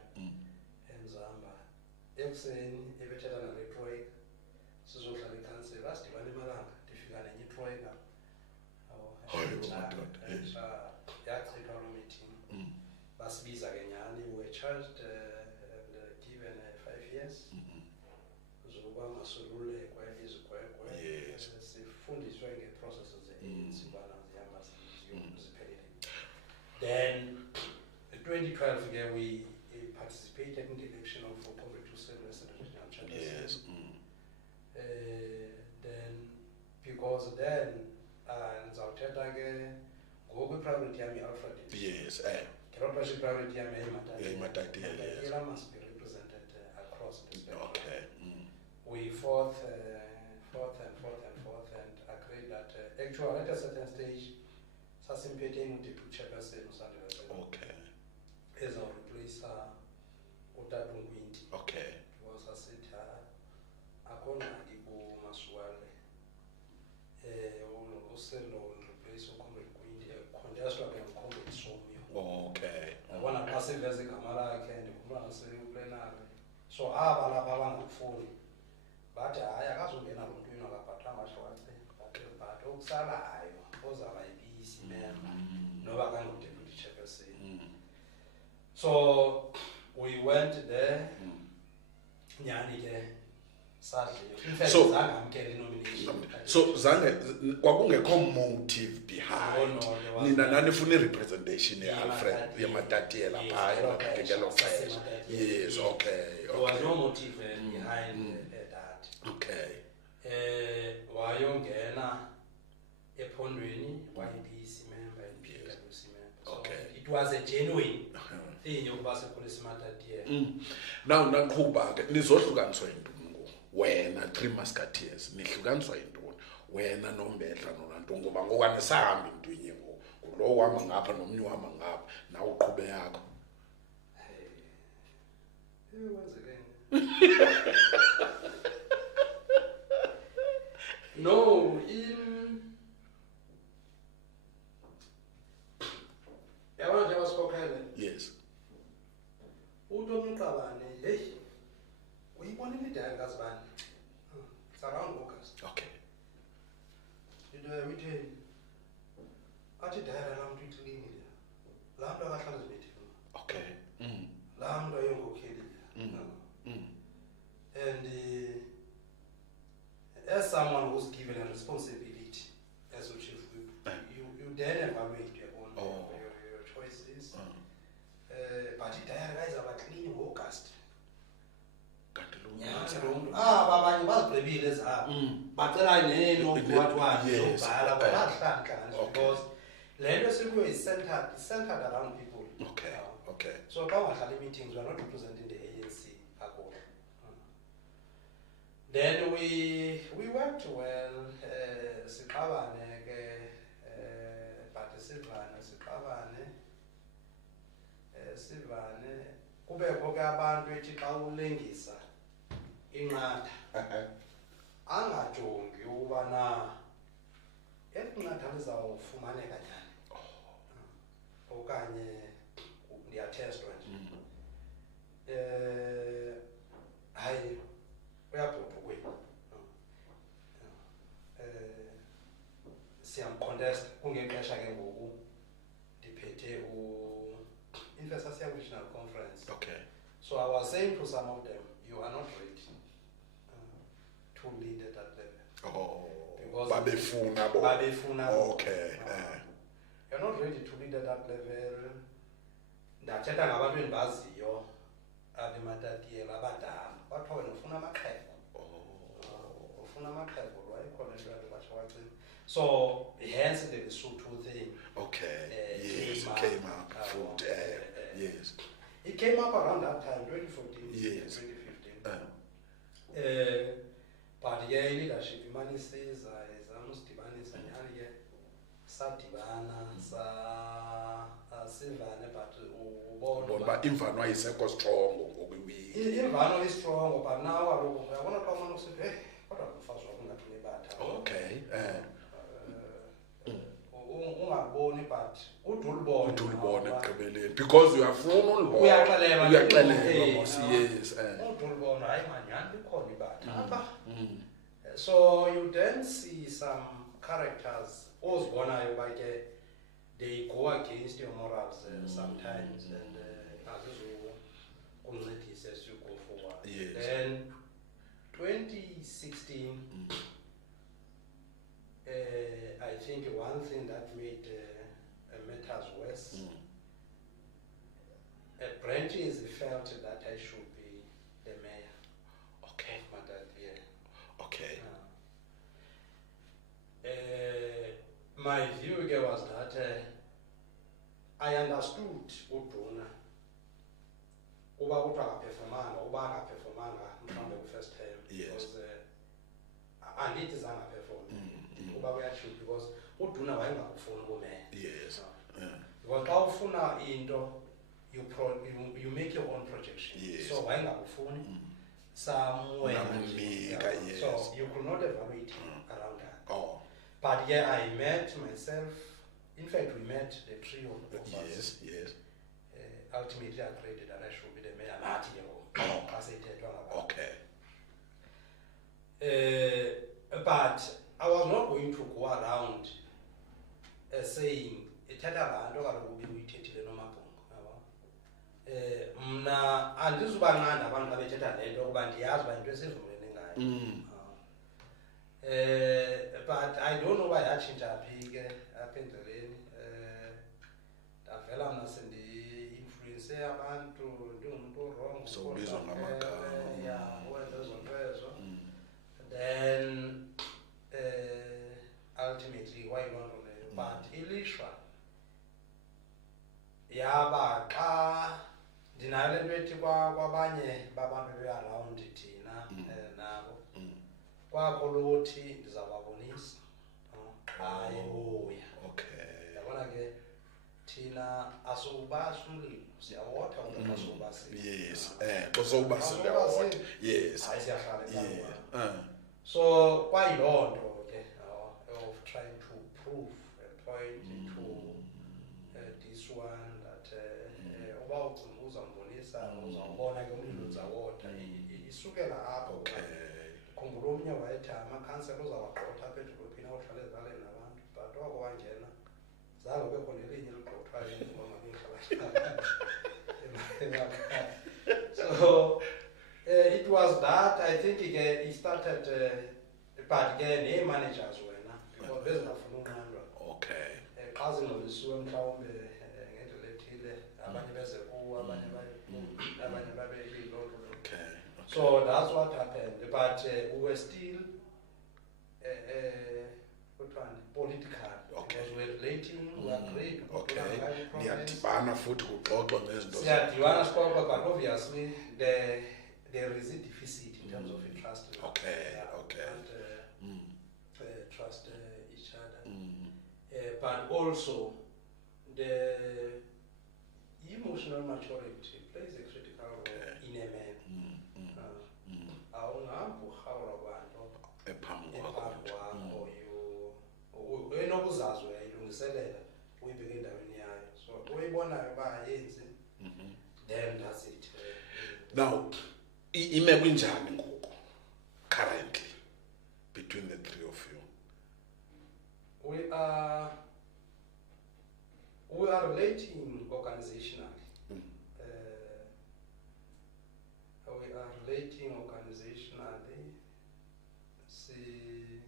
eMzamba. Ekuseni ebethelana leTroika sizohlala eCouncil asidibane emalanga ndifika nenye iTroika. Yachithwa loo meeting. Basibiza ke nyhani, we were charged and given 5 years. Zokuba masolulekwe izigwegwe. Yes. Sifundiswe nge-processes zibana zihamba ziphelele. Then in 2012 again we participated in the election of Comrade Western Regional Chapter. Yes. Then because then ngizawuthetha ke ngoku ipriority yami Alfred. Yes. Priority yami eyimatati. Eyimatati, yes. Must be represented across the spectrum. Okay. sure at a certain stage sasimpetheni uDeputy Chairperson uSandile Okay. ezawureplace uTata uNkwinti. Okay. Because asithi akhona kuMasuwale uselo replace uComrade Kwinti contestwa ke nguComrade Somyo. Okay. Yabona xa siveza igama lakhe ndikhumbula naseplenary. So aba lapha abangafuni bathi hayi akazongena lo mntu yena akabhathanga shwace but okusalayo ozaba yi-PEC member noba kangu-Deputy Chairperson. So we went there nyani ke sadliwa. In fact So- zange amkele nomination. So zange kwakungekho motive behind. No, there was Nina not. nanifuna representation YeMatatiele. Alfred yeMatatiele Yes, phaya ngelo ngelo xesha, xesha. saseMatatiele. Yes, okay. There was Okay. no motive behind that. Okay. Wayongena ephondweni wayi-PEC member and PWC member. So Okay. it was a genuine thing yokuba sekhona isiMatatiele. Now naqhuba ke nizohlukaniswa yintoni wena 3 Musketeers nihlukaniswa yintoni wena noMbedla noNanto ngoba ngokwane sahamba intwinye ngulo wama ngapha nomnye wama ngapha nawe uqhube yakho. No, yabona nje basikhokhele Yes. uTomi Qabane hey uyibona imidala kaZibane it's around August Okay. uthe athi dayara lam nto iklini laa mntu akahlala ezibethini Okay. laa mntu ayengokeli and as someone who's given a responsibility as a chief whip, you then evaluate your own your choices. But idayari kayizaba clean ngo-August. Kanti lo Nyanga abanye bazigqibile ezabo. Bacela neno wathi Yes. zobhala kwahlangana Okay. because le nto sikuyo is centered around people. Okay. Okay. So xa ungahlala meetings we are not representing the ANC kakhulu. Then we worked well siqabane ke but sivane kubekho ke abantu ethi xa ulengisa inqatha angajongi uba na elinqatha lizawufumaneka njani okanye ndiyathestwa nje hayi uyabhubha kwenu siyamcontest kungexesha ke ngoku ndiphethe Investor Regional Conference. Okay. So I was saying to some of them, you are not ready to lead at that level. Oh. Because Babefuna bo. Babefuna. Okay. You're not ready to lead at that level. Ndathetha ngabantu endibaziyo abeMatatiele abadala bathiwa wena ufuna amaxhego. Ufuna amaxhego wayikhona into yathi batsho wacima. So hence the Lesotho thing. Okay. Yes, it came up. Food. Yes. It came up around that time, 2014, Yes. 2015. But yeah, leadership imani isiza zamusidibanisa nyani ke sadibana sivane but Bona ba imvano ayisekho strong ngokwiwi. imvano is strong but now kaloku uyabona xa umane usithi hey kodwa mfazi wakho ngathi unebatha. Okay. Ungaboni but udulubone Udulubone ekugqibeleni because uyafuna ulibona. Uyaxelelwa mos yes. udulubone hayi manyani likhona ibatha. So you then see some characters ozibonayo ba ke they go against your morals sometimes and azizukuncedisa as you go forward. Yes. Then 2016 I think one thing that made matters worse, branches felt that I should be the mayor. Okay. Matatiele. Okay. My view was that I understood uDuna uba kuthiwa akaphefomanga uba akaphefomanga mhlawumbe ku-first term Yes. because andithi zange aphefome uba kuyatsho because uduna wayengakufuni kumele. Yes. Because xa ufuna into you make your own projection. Yes. So wayengakufuni somewhere. Yes. So you could not evaluate around that. Oh. But yeah, I met myself. In fact, we met the trio of us. Yes, yes. Ultimately, I agreed that I should be the mayor. Okay. But I was not going to go around saying, mna andizubanqanda abantu xa bethetha le nto ukuba ndiyazi uba into esivumelene ngayo. But I don't know why yatshintsha phi ke apha endleleni. Ndavela mna sendi-influence abantu ndingumntu wrong. So ubizwa ngamagama. Yeah, wenza ezo nto ezo. Then ultimately wayiloo nto leyo. But ilishwa yaba xa ndinayo le nto ethi kwabanye babantu be-around thina nabo kwakho lothi ndizawubabonisa hayi buya. Okay. Yabona ke thina asiwubasi umlilo siyawotha umlilo asiwubasile. Yes. Xa sowubasile uyawotha. Yes. Hayi siyahlala Yeah. So kwayiloo nto ke of trying to prove a point to this one that uba uzambonisa uzawubona ke umlilo uzawotha isukela apho. Okay. Khumbula omnye wayethi amakhansela uzawagxotha apha edolophini awuhlala ezilalini nabantu but wako wangena zange kube khona elinye eligxothwayo so it was that I think he started but ke nee-managers wena because bezingafuna unqandwa. Okay. Xa zingxolisiwe mhlawumbe ngendlela ethile abanye beze kuwo abanye babe yiloo nto. Okay. So that's what happened. But we were still political. Okay. Because we were relating, we agreed. Okay. Niyadibana futhi kuxoxwa ngezinto. Siyadibana sixoxa, but obviously there is a deficit in terms of trust. Okay. Okay. And trust each other. But also the emotional maturity plays a critical role in a man. Awungahambi urhawula abantu Ephambi kwakho enokuzazi uyayilungiselela uyibeke endaweni yayo. So uyibonayo uba ayenzi, then that's it. Now, ime kunjani ngoku currently between the three of you? We are relating organizationally. We are relating organizationally. See,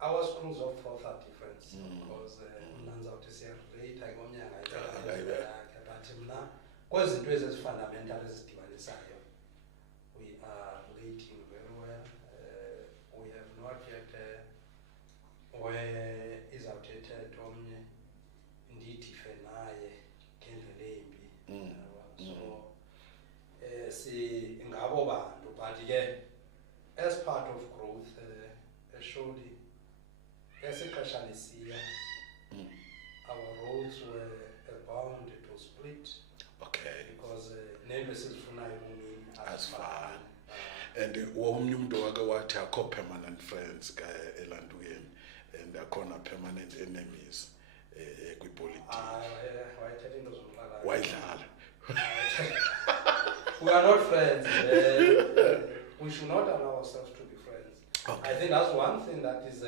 our schools of thought are different because unanzawuthi siyarelate ngomnyaka but mna kwezinto ezifundamental ezidibanisayo we are relating very well. We have not yet where izawuthetha omnye ndidife naye ngendlela embi. So ngabo bantu but ke as part of growth surely esixesha lisiya our roles were bound to split. Okay. Because nento esizifunayo ebomini asifani. And omnye umuntu wake wathi akho permanent friends ka elandukeni and akhona permanent enemies kwipolitiki. Wayethetha into zomqala. Wayidlala. We are not friends. We should not allow ourselves to be friends. Okay. I think that's one thing that is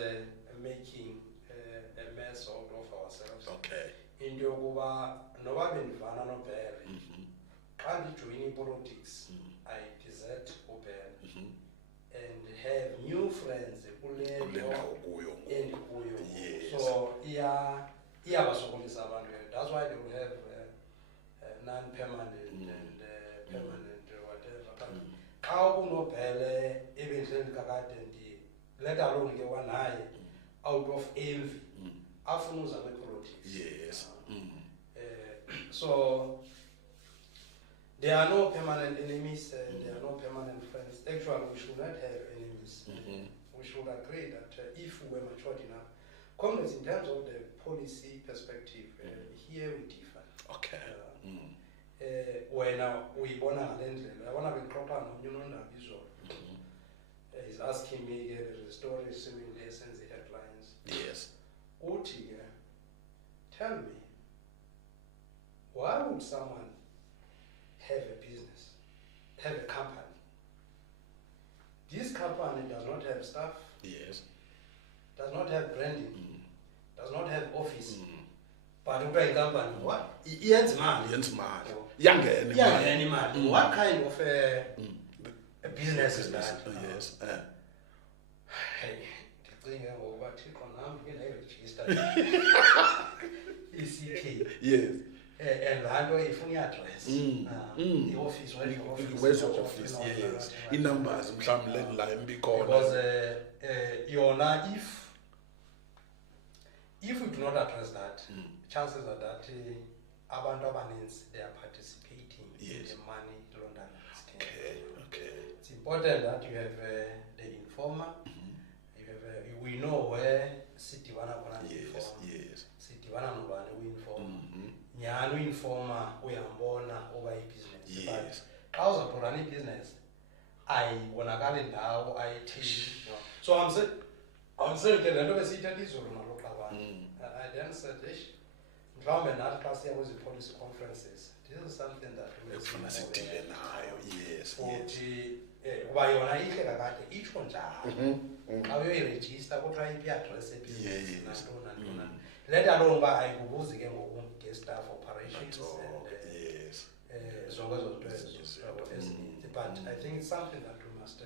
making a mess out of ourselves. Okay. Into yokuba noba bendivana noBhele xa ndijoyina i-politics I desert uBhele and have new friends kule ndawo kuyo. endikuyo. Yes. So iyabasokolisa abantu. That's why they will have non-permanent and permanent whatever. Xa kunoBhele ebendihleli kakade let alone ke wanaye out of envy afuna uzama i-politics. Yes. So there are no permanent enemies and there are no permanent friends. Actually, we should not have enemies. We should agree that if we were matured enough, Comrades, in terms of the policy perspective, here we differ. Okay. When we bona ngale ndlela yabona bexoxa nomnye unondaba izolo he's asking me the story sewing lessons, the headlines. Yes. Uthi ke, tell me, why would someone have a business, have a company? This company does not have staff, Yes. does not have branding, does not have office. But a company, what? Iyenza imali. Yenza imali. Yangena Yangena imali. What kind of a business is that? Yes. Hey, ndicinga ngoba Thixo nami ke register ECK. Yes. And laa nto ifuna i-address. I-office, Where's your office? Yes. I-numbers mhlawumbe la embikhona. Because yona if we do not address that, chances are that abantu abaninzi they are participating in the money laundering scheme. Okay. It's important that you have the informer. You have we know where sidibana khona informer. Yes. Sidibana nobani uinformer. Nyani uinformer uyambona oba ibusiness. Yes. Xa uzapurana ibusiness ayibonakali ndawo ayithini. So I'm saying ke lento besiyithetha izolo nalo xabana. I then said, mhlawumbe nathi xa siya kwezi policy conferences, this is something that we Ekufuneka sidile nayo. Yes. futhi uba yona ihle kakade itsho njalo xa uyoyirejista kuthiwa iphi i-address ebhizinesi nantoni. Let alone uba ayikubuzi ke ngoku nge-staff operations and zonke ezo zinto ezininzi. But I think it's something that we must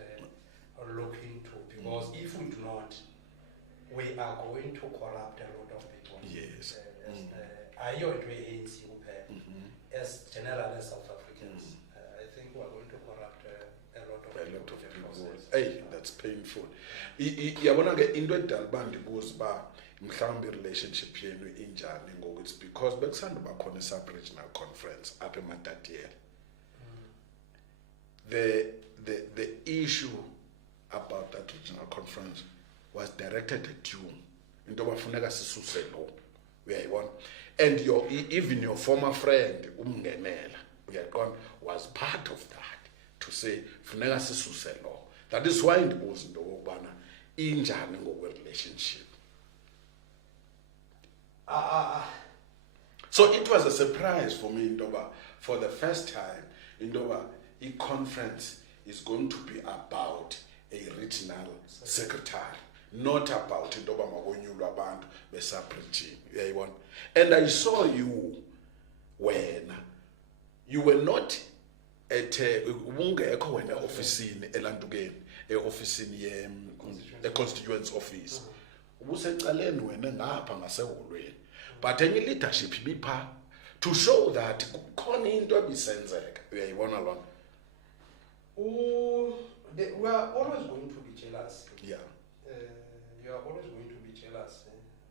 look into, because if we do not, we are going to corrupt a lot of people. Yes. Ayo into ANC kuphela. As general as South Africans, I think we are going to corrupt a lot of people. Hey, that's painful. Yabona ke into edala uba ndibuza uba mhlawumbe i-relationship yenu injani ngoku, it's because bekusanda uba khona i-sub-regional conference apha eMatatiele. The issue about that regional conference was directed at you. Into bafuneka sisuse lo. Uyayibona? And even your former friend umngenela, uyaqonda, was part of that to say funeka sisuse lo. That is why ndibuza into okubana injani ngokwe relationship. So it was a surprise for me, Indoba, for the first time, Indoba, a conference is going to be about a regional secretary, not about Indoba Magonyulwa Bantu, the sub-region. And I saw you when you were not at a office in Elandugane, a office in a constituents office. But any leadership ibipha to show that khona into ebisenzeka uyayibona lona. We are always going to be jealous. Yeah. You are always going to be jealous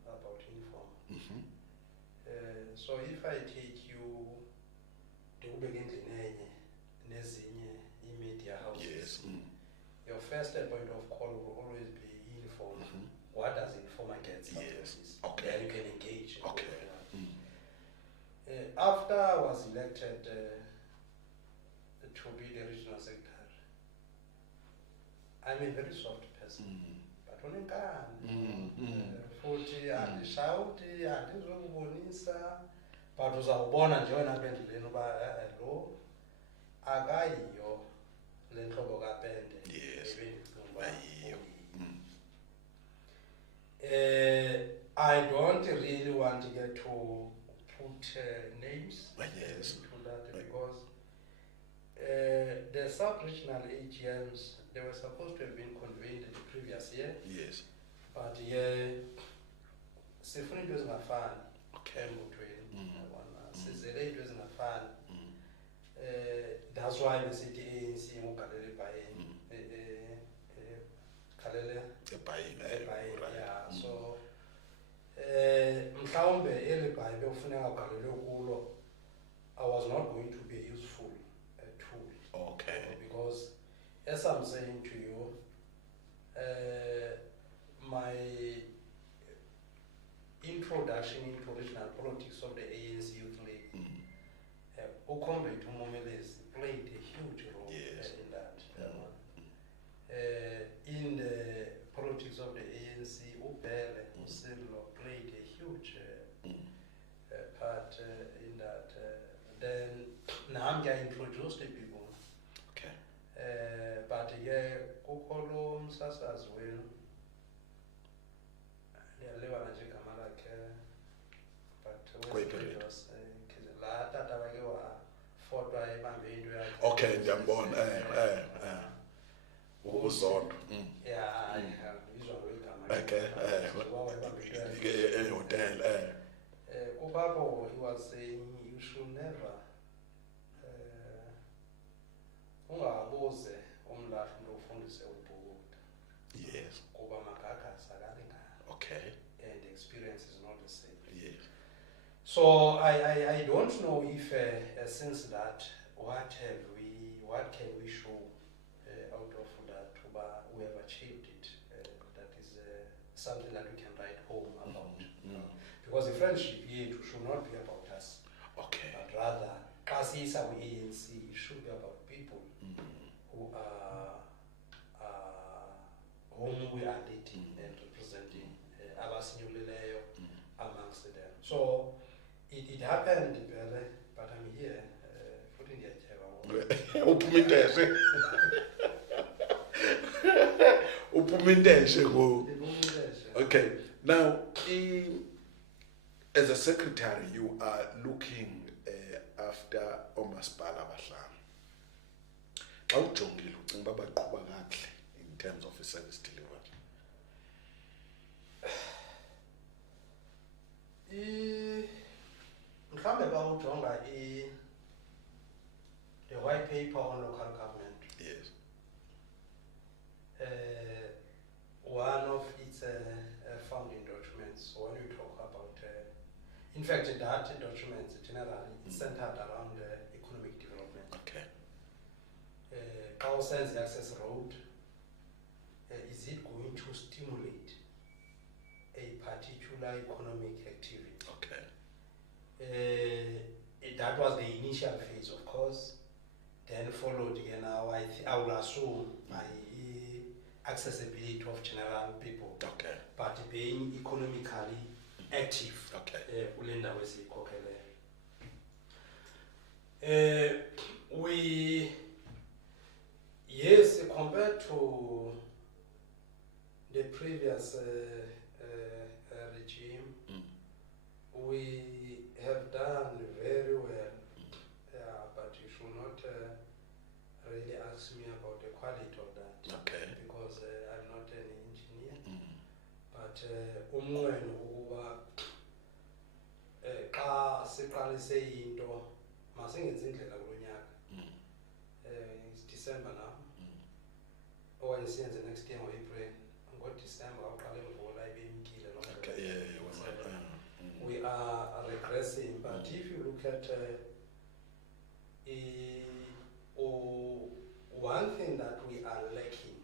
about uniform. So if I take you ndikubeke endlini enye nezinye i-media houses, Yes. your first point of call will always be uniform. What does informer get? Yes. Okay. Then you can engage. Okay. After I was elected to be the regional secretary, I'm a very soft person. But unenkani futhi andishawuti andizokubonisa, but uzawubona nje wena apha endleleni uba lo akayiyo le ntlobo kapende. Yes. I don't really want to get to put names into that, because the sub-regional AGMs, they were supposed to have been convened the previous year. Yes. But sifuna into ezingafani embuthweni yabona, sizele into ezingafani. That's why besithi ANC ngogalele ebhayeni galele ebhayeni. Yeah, so mhlawumbe eli bhayi bekufuneka ugalelwe kulo, I was not going to be a useful tool. Okay. Because as I'm saying to you, my politics of the ANC Youth League, Comrade Umomelezi played a huge role in that. In the politics of the ANC, Ubele Usillo played a huge part in that. Then Namga introduced the people. Okay. But yeah, Kokolo Msasa as well. Okay, ndiyambona uzondo yeah okay hotel Kupapho he was saying you should never ungabuze umlahla ufundise ubhukuda. Yes. Kuba magaka sakalingana. Okay. And the experience is not the same. Yes. So I don't know if since that what can we show out of that we have achieved it that is something that we can write home about. Because the friendship here should not be about us. Okay. But rather Kasisa ANC should be about people who are whom we are leading and representing abasinyulileyo amongst them. So it happened, but I'm here. Okay. Now, as a secretary, you are looking after omasipala abahlanu. Xa ujongile ucinga uba baqhuba kakuhle in terms of service delivery. Mhlambe bawujonga the white paper on local government. Yes. One of its founding documents, when we talk about, in fact, that document generally is centered around economic development. Okay. How sense the access road, is it going to stimulate a particular economic activity? Okay. That was the initial phase, of course. Then followed again now, I would assume by accessibility of general people. Okay. But being economically active. Okay. We, yes, compared to the previous regime, we have done very well. But you should not really ask me about the quality of that. Okay. Because I'm not an engineer. But umweno ukuba xa siqalise into masingenzi indlela kulo nyaka. It's December now. Okanye siyenze next year ngo-April. Ngo-December waqala imvula ibimkile lonke. Okay. Yeah. We are regressing, but if you look at one thing that we are lacking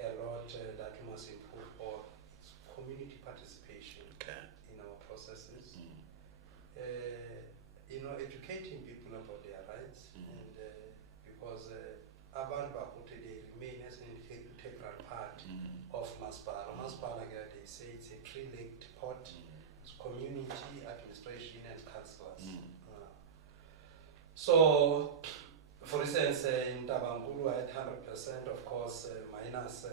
a lot that we must improve on is community participation in our processes. Educating people about their rights, and because abantu bakuthi they remain as an integral part of Masipala. Masipala, they say it's a three-legged pot. It's community, administration, and councillors. So, for instance, in Tabangulu, at 100%, of course, minus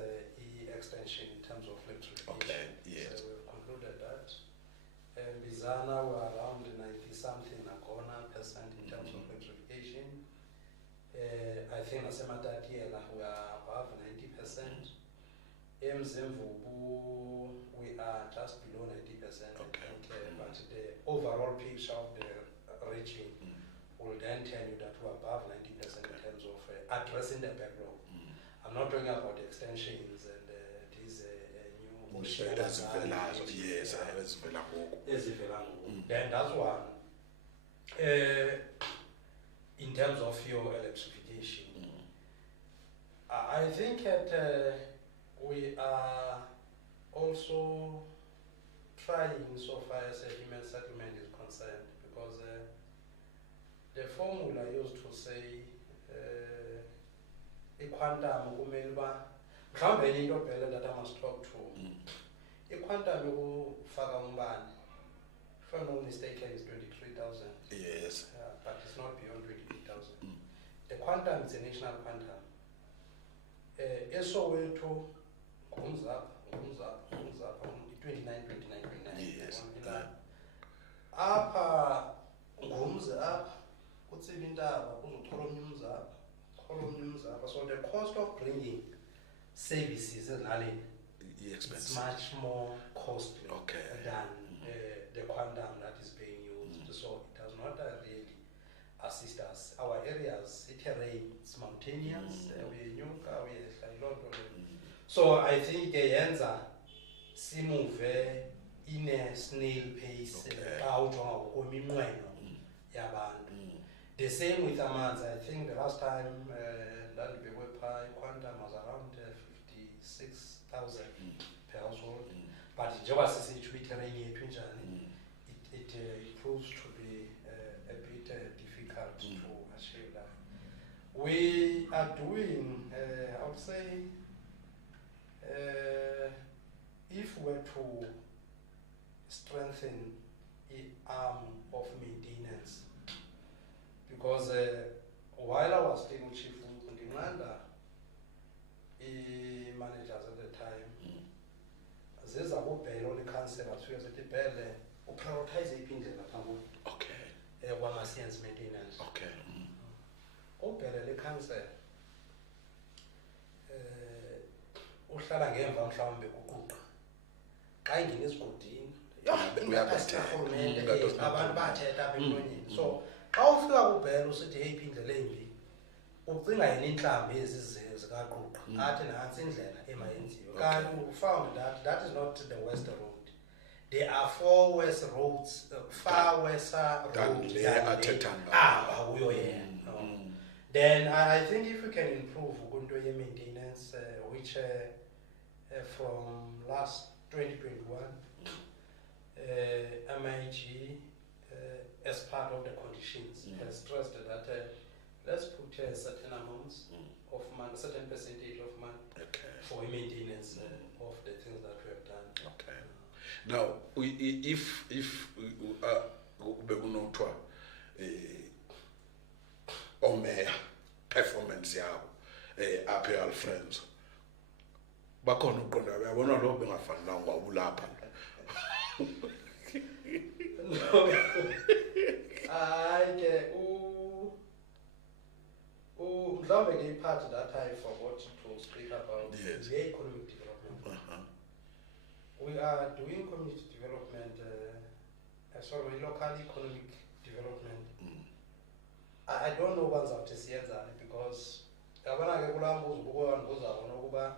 extension in terms of electrification. Okay, yes. So we've concluded that. Bizana were around 90-something, Nakona percent in terms of electrification. I think Nasematatiela, we are above 90%. Mzimvubu, we are just below 90%, okay. I think, but the overall picture of the region will then tell you that we're above 90% in terms of addressing the backlog. I'm not talking about the extensions and these new then that's one. In terms of your electrification, I think that we are also trying so far as a human settlement is concerned, because the formula used to say i-quantum kumele uba mhlawumbe enye into phela that I must talk to i-quantum yokufaka umbane, if I'm not mistaken, is 23,000. Yes. But it's not beyond 28,000. The quantum is a national quantum. Esowethu ngumzapha 29. Yes. Apha ngumze apha kutsiba intaba kuzochola omnye umzapha. So the cost of bringing services ezilalini is much more costly than the quantum that is being used. So it does not really assist us. Our areas, terrain, it's mountainous, so I think yenza simove in a snail pace out of yabantu. The same with amanzi. I think the last time quantum was around 56,000 per household. But njengoba sisitsho terrain yethu injani, it proves to be a bit difficult to achieve that. We are doing, I would say, if we were to strengthen the arm of maintenance, because while I was still chief Ndimanda, managers at the time, ziza kubhela on the councillors who said bele uprioritize iphindela phambi kwama-science maintenance. Ubhele le council uhlala ngemva mhlawumbe kuquqa xa ingena esigodini urhulumente abantu bathetha apha emlonyeni. So xa ufika kubhele usithi yeyiphi indlela embi, ucinga yena intlamba ezi zikaquqa athi nantsi indlela emayenziwe. Kanti we found that that is not the west road. There are 4 west roads, far west roads then I think if we can improve Uguntoye maintenance, which from last 2021, MIG, as part of the conditions, has stressed that let's put certain amounts of money, a certain percentage of money for maintenance of the things that we have done. Now, if bekunotwa omeya performance yabo appeal friends bakhona uqonda uyabona lo bengafanele ngwabulapha mhlawumbe ke part that I forgot to speak about the economic development. We are doing community development, local economic development. I don't know what's out there because yabona ke kulambuza ukubuza bona ukuba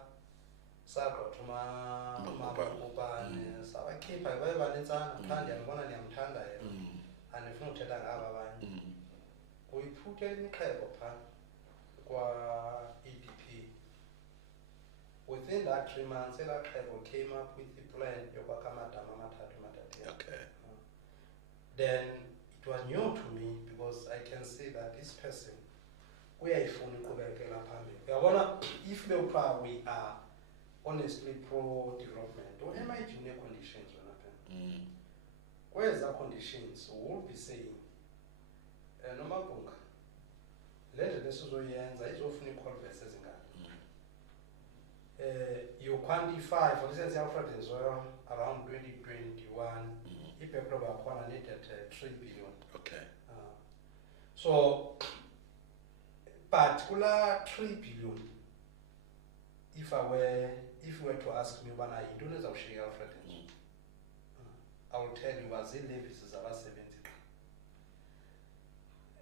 sagqothuma mabubane sabakhipha baye banetsana mthandi yabona niyamthanda yena andifuna ukuthetha ngaba abanye uyiphuthe imixhebo phaa kwa EDP. Within that 3 months, that xhebo came up with the plan yokwakha amadama amathathu amathathu. Then it was new to me because I can see that this person uyayifuna uqhubekela phambili. Uyabona, if we are honestly pro development, or am I junior conditions when happen? Where is the conditions? We will be saying noma bunga le nto lesizoyenza izofuna iiconverse ezingaki. You quantify, for instance, Alfred is around 2021, if a program needed 3 billion. So, particular 3 billion, if you were to ask me when I don't know Alfred, I will tell you was it levies is about 70.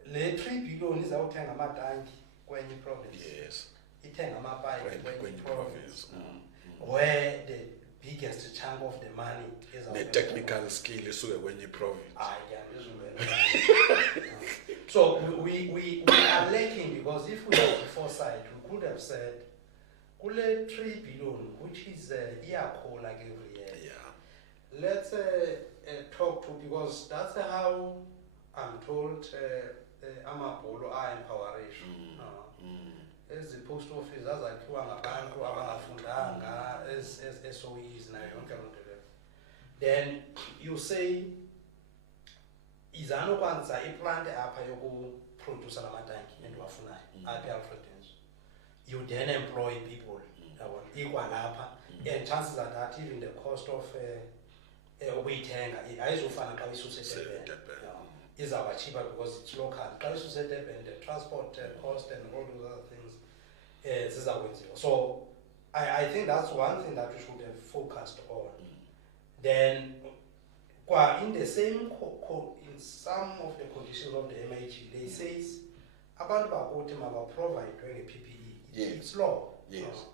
Le 3 billion is out of Matangi, Kwenye province. Yes. Ithenga amapipe kwenye province where the biggest chunk of the money is the technical skill isuke kwenye province. So we are lacking because if we had the foresight, we could have said kule 3 billion, which is iyakho like every year. let's talk to, because that's how I'm told amabholo a-empoweration. Ezi post office azakhiwa ngabantu abangafundanga SOEs nayo yonke loo nto leyo. Then you say izanokwanza iplant apha yokuproduce la matanki endiwafunayo apha eAlfredens. You then employ people ikwalapha, and chances are that even the cost of ukuyithenga ayizufana xa isuse eDurban. Izawuba cheaper because it's local. Xa isuse eDurban, the transport cost and all those other things zizakwenziwa. So I think that's one thing that we should have focused on. Then in the same in some of the conditions of the MIG, they says abantu bakuthi mabaprovide nge-PPE. It's law. Yes.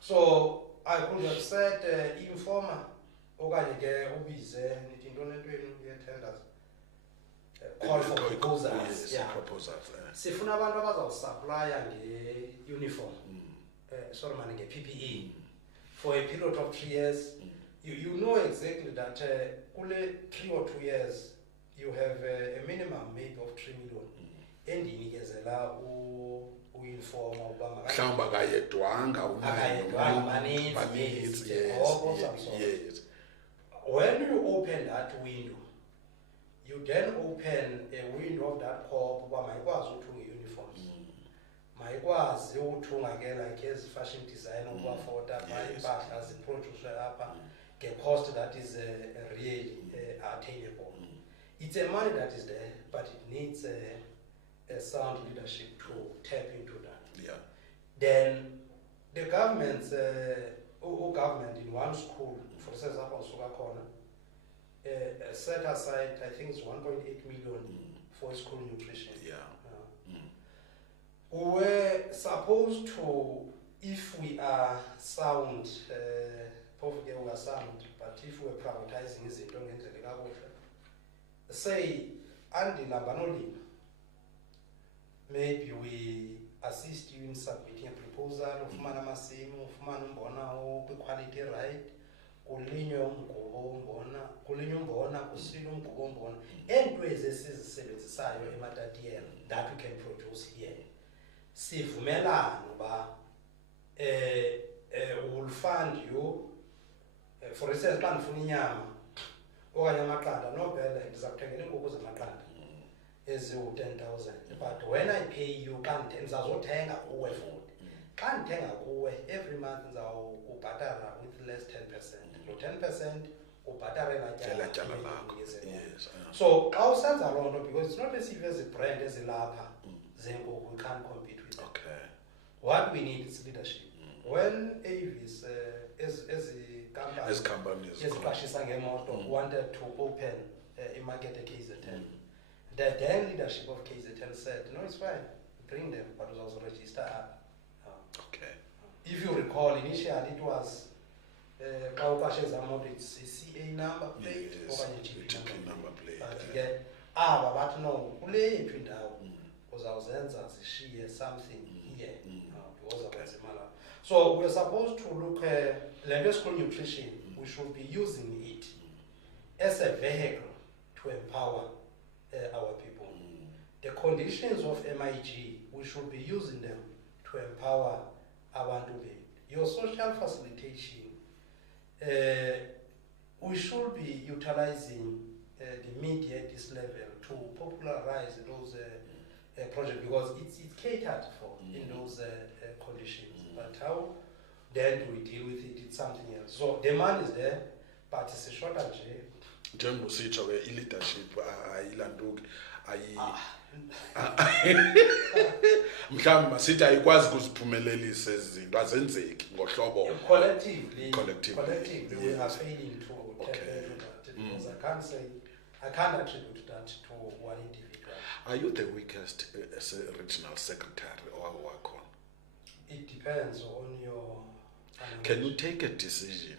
So I could have said informer okanye ke ubize nithi into lentweni ye-tenders, call for proposals. Yes, proposals. Sifuna abantu abazawusuplya nge-uniform, sorry man, nge-PPE for a period of 3 years. You know exactly that kule 3 or 2 years you have a minimum maybe of 3 million endinikezela u-inform uba mhlawumbi akayedwanga maninzi. Yes. When you open that window, you then open a window of that corp uba mayikwazi uthunga uniforms, mayikwazi uthunga ke like ezi fashion design ukuafoda impahla ziproduce apha nge-cost that is really attainable. It's a money that is there, but it needs a sound leadership to tap into that. Yeah. Then the government in one school, for instance, up on Sugakona, set aside, I think it's 1.8 million for school nutrition. Yeah. We're supposed to, if we are sound, we are sound, but if we're privatizing izinto ngendlela kakuhle, say andilamba nolima, maybe we assist you in submitting a proposal, ufumana amasimu, ufumana umbona kwi-quality right, kulinywe umbona, kusilwe umgubo wombona, ento esizisebenzisayo ematatiyeni that we can produce here. Sivumelana uba will fund you, for instance, xa ndifuna inyama okanye amaqanda, nobele ndiza kuthengela iinkukhu zamaqanda eziwu-10,000, but when I pay you ndizazothenga kuwe futhi. Xa ndithenga kuwe every month ndizawubhatala with less 10%. Lo 10% ubhatale tyala lakho. Yes. So xa usenza loo nto, because it's not as if ezi brand ezilapha zeenkukhu we can't compete with them. Okay. What we need is leadership. When Avis As companies eziqashisa ngemoto wanted to open a market at KZN, the then leadership of KZN said, no, it's fine, bring them, but it was also register up. Okay. If you recall, initially it was it's a CA number plate or a GP number plate. But again, but no, kule yethu indawo uzawuzenza zishiye something here because of Zimala. So we're supposed to look at school nutrition. We should be using it as a vehicle to empower our people. The conditions of MIG, we should be using them to empower our people. Your social facilitation, we should be utilizing the media at this level to popularize those projects because it's catered for in those conditions. But how then do we deal with it? It's something else. So the money is there, but it's a shortage. Njengoba usitsho ke i-leadership ayilantuki mhlawumbi masithi ayikwazi ukuziphumelelisa ezi zinto azenzeki ngohlobo collectively we are failing to tap into that because I can't attribute that to one individual. Are you the weakest as a regional secretary or wakho? It depends on your Can you take a decision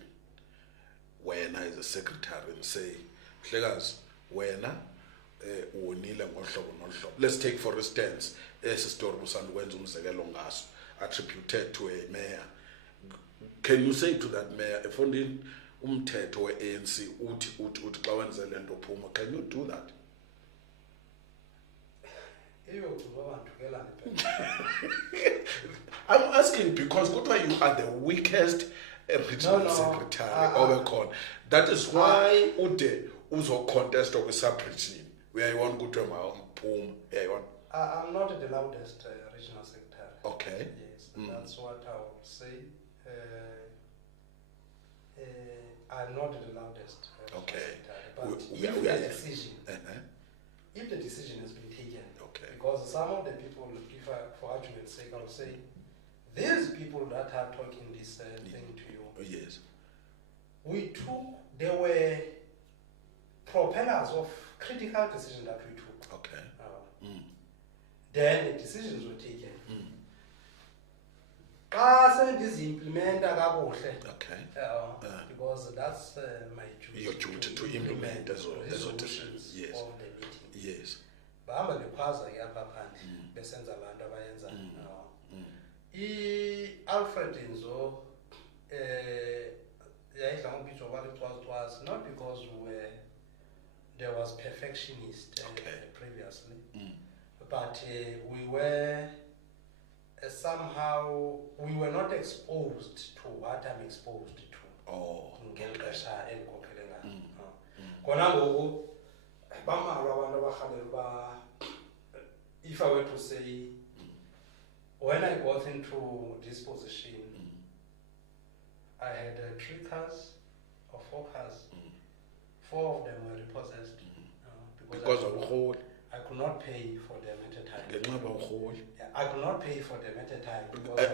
when as a secretary and say Mhlekazi wena uwonile ngohlobo nohlobo? Let's take for instance esi story usandukwenza umzekelo attributed to a mayor. Can you say to that mayor, Efondini umthetho we-ANC uthi xa wenze le nto uphuma. Can you do that? I'm asking because kuthiwa you are the weakest regional secretary obekhona. That is why ude uzocontesta kwi-sub-region. Uyayibona kuthiwa mawuphuma. Uyayibona? I'm not the loudest regional secretary. Okay. Yes, that's what I would say. I'm not the loudest Okay. secretary, but if the decision has been taken, okay. Because some of the people, if I, for argument's sake, I would say, these people that are talking this thing to you, yes, they were propellers of critical decisions that we took. Okay. Then the decisions were taken. Okay. Because that's my duty. Your duty to implement as well. Resolutions Yes. of the meeting. Yes. Bahamba bekhwaza ke apha phandle besenza abantu abayenza i-Alfred Nzo yayidla ngokubizwa kwathi cwazicwazi, not because there was perfectionist previously, but we were somehow we were not exposed to what I'm exposed to. Ngexesha elikhokhele ngalo. Kona ngoku bamalwa abantu abarhalela uba, if I were to say, when I got into this position, I had 3 cars or 4 cars. 4 of them were repossessed Because of hold. I could not pay for them at a time. Yeah, I could not pay for them at a time.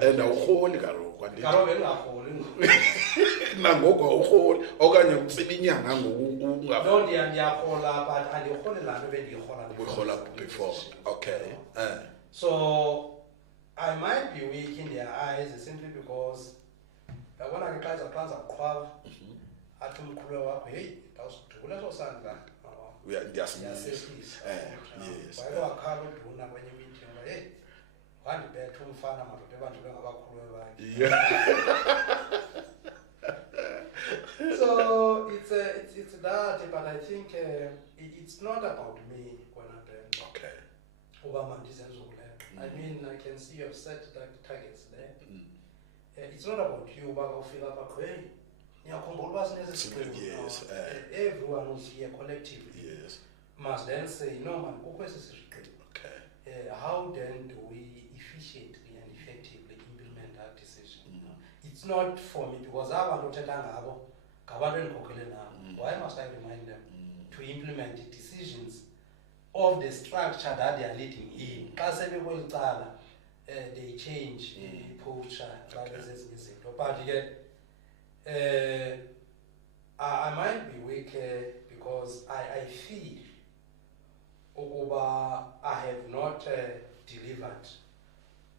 And awuholi kaloku Kaloku bendingaholi. Nangoku awuholi okanye utsiba inyanga ngoku No, ndiyarhola, but andirholi laa nto bendirhola before. Okay. So I might be weak in their eyes simply because yabona ke xa ndiza kuqhwala athi umkhuluwa wakho, heyi ndawusidula eso sandla. Ndiyasehlisa. Yes. Wayeke wakhala uduna kwenye meeting uba, heyi wandibetha umfana madoda ebanjelwe ngabakhuluwa bakhe. So it's that, but I think it's not about me when I'm doing. Okay. I mean, I can see you have set targets there. It's not about you, but I feel like, Yes. Everyone who's here collectively must then say, no man, okay. How then do we efficiently and effectively implement that decision? It's not for me because why must I remind them to implement the decisions of the structure that they are leading in? They change the posture, but yet I might be weak because I feel I have not delivered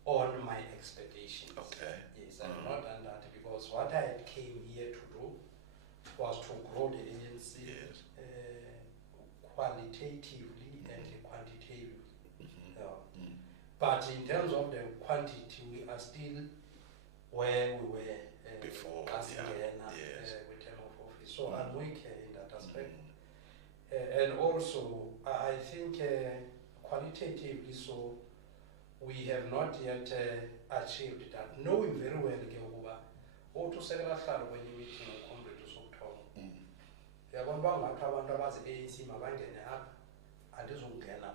on my expectations. Okay. Yes, I have not done that because what I came here to do was to grow the agency qualitatively and quantitatively. But in terms of the quantity, we are still where we were before with term of office. So I'm weak in that aspect. And also, I think qualitatively, so we have not yet achieved that. Knowing very well, when you meet comrade yabona bangathi abantu abazi ANC mabangene apha andizungena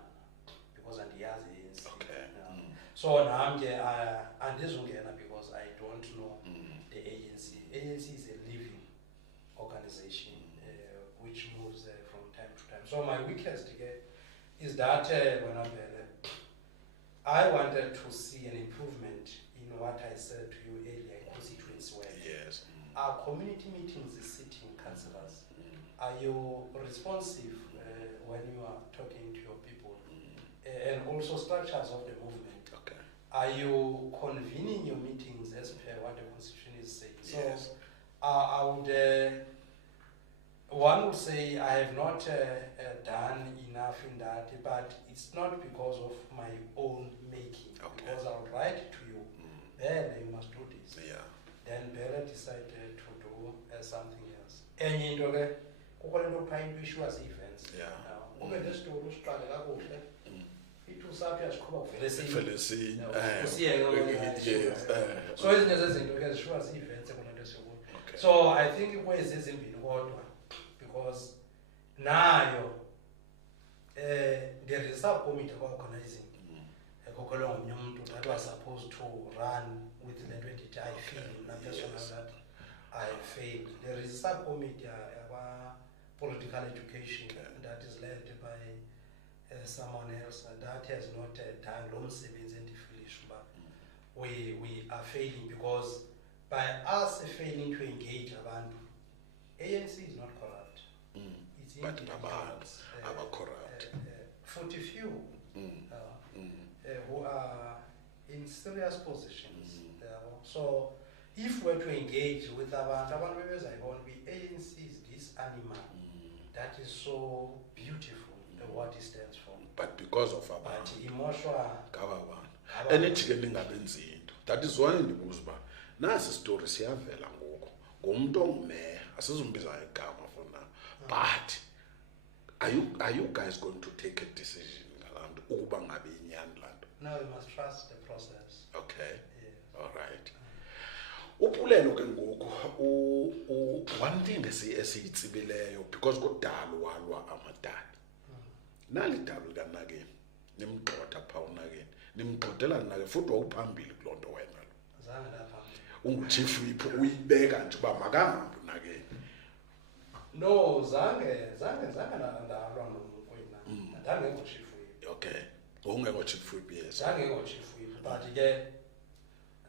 because andiyazi ANC. So nami ke andizungena because I don't know the ANC. ANC is a living organization which moves from time to time. So my weakest is that when I wanted to see an improvement in what I said to you earlier, constituency work. Yes. Our community meetings is sitting councillors. Are you responsive when you are talking to your people? And also structures of the movement. Okay. Are you convening your meetings as per what the constitution is saying? Yes. So I would, one would say I have not done enough in that, but it's not because of my own making. Okay. Because I would write to you, then you must do this. Yeah. Then Bella decided to do something else. enye into ke kukho le nto kuthiwa into ishiwa zii-events Yeah. kube nesitori usiqale kakuhle ithi usaphi asiqhuba kuvele Felisi. so ezinye zezinto ke zishiwa zii-events kule nto esikuyo so I think kwezi ezimbini kodwa because nayo there is subcommittee about-organizing ekhokelwe ngomnye umuntu that was supposed to run with le nto endithi I feel mna personal that I failed. There is a subcommittee about political education that is led by someone else that has not done lo msebenzi endifilisha uba we are failing because by us failing to engage abantu, ANC is not corrupt. It's But about corrupt. 40 few who are in serious positions. So if we're to engage with abantu bebezayibona ANC is this animal that is so beautiful what it stands for. But because of But abantu. emotional. Enithi ke ningabenzi into. That is why ndibuza uba nasi story siyavela ngoku. Ngomuntu ongumeya asizumbiza igama for now. But are you guys going to take a decision ngalanto ukuba ngabe inyani lanto? No, you must trust the process. Okay. Yes. All right. Upulelo ke ngoku one thing esiyitsibileyo because kudala walwa amadala. Nali dalu kanakeni nimgxotha pha unakeni nimgxothela nake futhi wawuphambili kulonto wena lo. Zange ndaphambili. Unguchief wipho uyibeka nje uba makangahambi unakeni. No, zange ndalwa nomkwena. Ndangekho chief whip. Okay. Ungekho chief wipho yes. Ndangekho chief whip, but again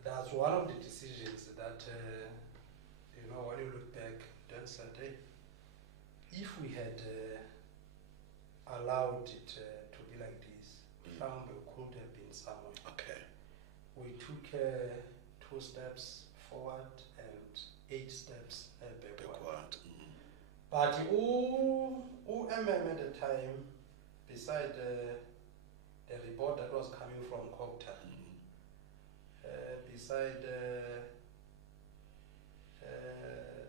that's one of the decisions that when you look back then said, hey, if we had allowed it to be like this, found we could have been somewhere. Okay. We took 2 steps forward and 8 steps backward. But who MM at the time, beside the report that was coming from Cocta, beside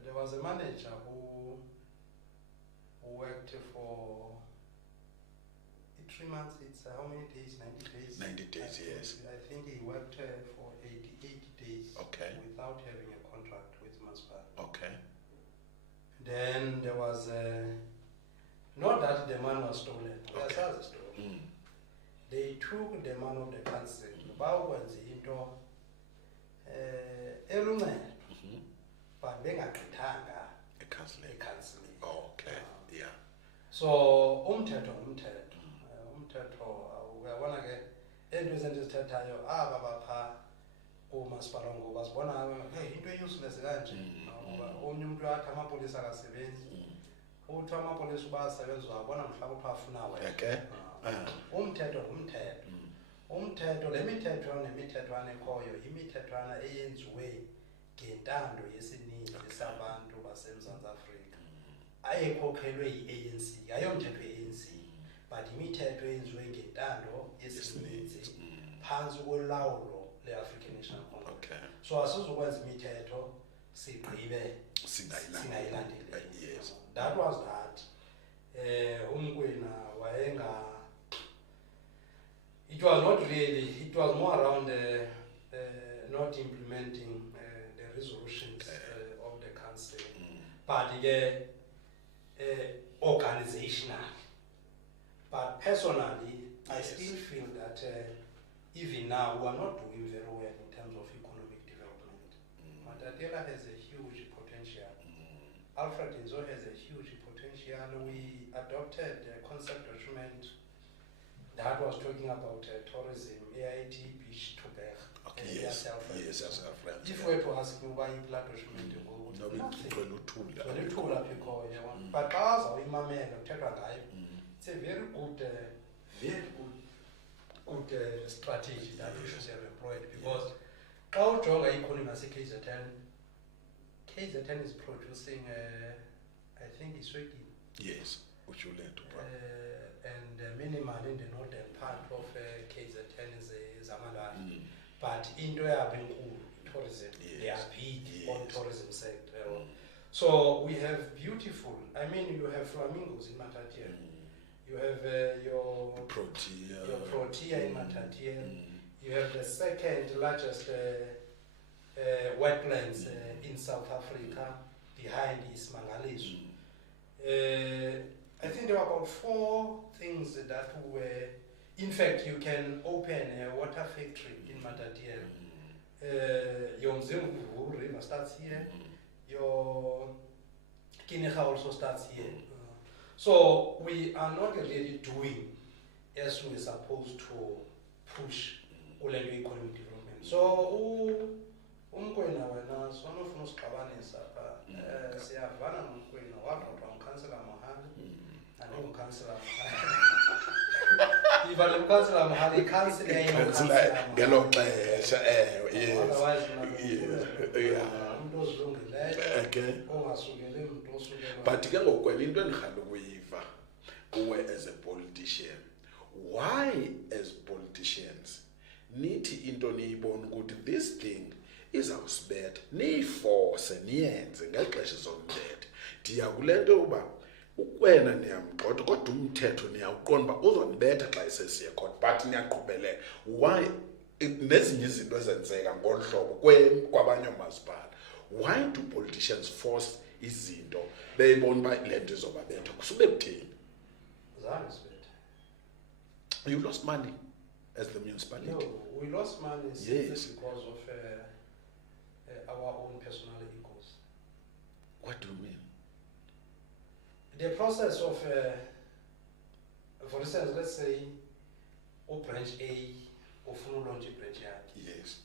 there was a manager who worked for 3 months. It's how many days? 90 days. 90 days, yes. I think he worked for 88 days. Okay. Without having a contract with Maspa. Okay. Then there was not that the man was stolen. Okay. That's a story. They took the man of the council. Bakwenza into eluncedo but bengagqithanga ecounseling. Okay. Yeah. So umthetho uyabona ke into ezendizithethayo aba bapha kumasipala ngoku basibona into useless kanje ngoba omnye umuntu athi amapolisa akasebenzi uthi amapolisa uba asebenzi wabona mhlawumbi upha afuna wena. Okay. Umthetho umthetho le nemithethwana ekhoyo imithethwana eyenziwe ngentando yesininzi sabantu baseMzantsi Afrika ayekhokhelwe yi-ANC ayomthetho ye-ANC but imithetho eyenziwe ngentando yesininzi phantsi kolawulo le-African National Congress. Okay. So asizokwenza imithetho sigqibe singayilandeli. Yes. That was that. Umkwena wayenga. It was not really. It was more around not implementing the resolutions of the council, but organizational. But personally, I still feel that even now we are not doing very well in terms of economic development. Matadela has a huge potential. Alfred Inzo has a huge potential. We adopted a concept document that was talking about tourism, AIT, beach to Berg. Okay, yes, as a friend. If we were to ask you why you plan document, but as it's a very good strategy that we should have employed because our job economy as KZN is producing, I think it's working. Yes, which you learn to and minimal in the northern part of KZN is Amalan. But in tourism, they are big on tourism sector. So we have beautiful, I mean, you have flamingos in Matatiele. You have your protea in Matatiele. You have the second largest wetlands in South Africa, behind is Mangaliso. I think there were about 4 things that were, in fact, you can open a water factory in Matatiele. Your Mzimvu River starts here, your Kineha also starts here. So we are not really doing as we're supposed to push Polelo economic development. So umkwena wena sonofuna usiqabanisa apha siyavana nomkwena wagqothwa umkhansela Mohale andingumkhansela Mohale iva lo mkhansela Mohale ikhansela yayinokhansela ngelo xesha yes umuntu ozilungileyo okay ongasukeli umuntu osukela but ke ngokwena into endikhanda ukuyiva kuwe as a politician, why as politicians nithi into niyibona ukuthi this thing izawusibetha niyiforce niyenze ngexesha zombethe ndiya kule nto uba ukwena niyamgxotha kodwa umthetho niyawuqonda uba uzonibetha xa isesiye court but niyaqhubeleka. Why nezinye izinto ezenzeka ngolu hlobo kwabanye oomasipala, why do politicians force izinto beyibona uba le nto izobabetha kusube kuthini? zange sibethe. You lost money as the municipality? No, we lost money simply because of our own personal egos. What do you mean? The process of, for instance, let's say, branch A, or launch branch A. Yes.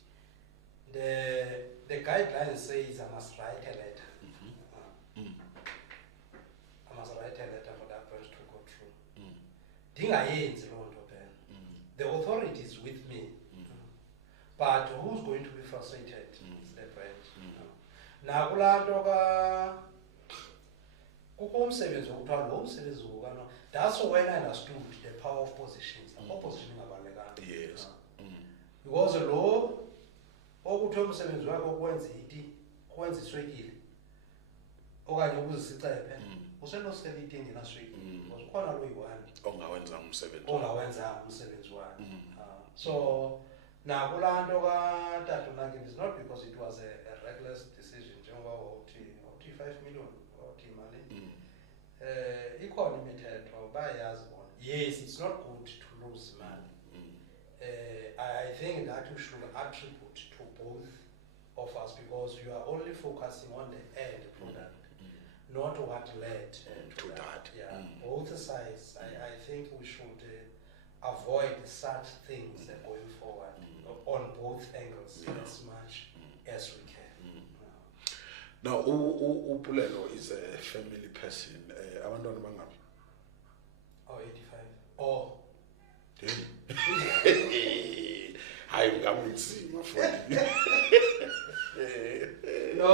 The guidelines says I must write a letter. I must write a letter for that branch to go through. Dingayenzi loo nto then. The authority is with me. But who's going to be frustrated is the branch. Now, kulaa nto kukho umsebenzi wokuthiwa lo msebenzi wokano. That's when I understood the power of positions. Opposition ingabalulekanga. Yes. Because lo okuthiwa umsebenzi wakho ukwenza iti, ukwenza iswekile okanye ukuzisicephe usenosela iti engenaswekile because ukhona lo yi-one ongawenza umsebenzi wakhe. So nakulaa nto katata unakini is not because it was a reckless decision njengoba uthi 5 million uthi imali ikhona imithetho bayayazi bona. Yes, it's not good to lose money. I think that you should attribute to both of us because you are only focusing on the end product, not what led to that. Yeah, both sides. I think we should avoid such things going forward on both angles as much as we can. Now, Polelo is a family person. Abantwana bangaphi? Oh, 85. Oh. Hayi ngamunzima futhi. No.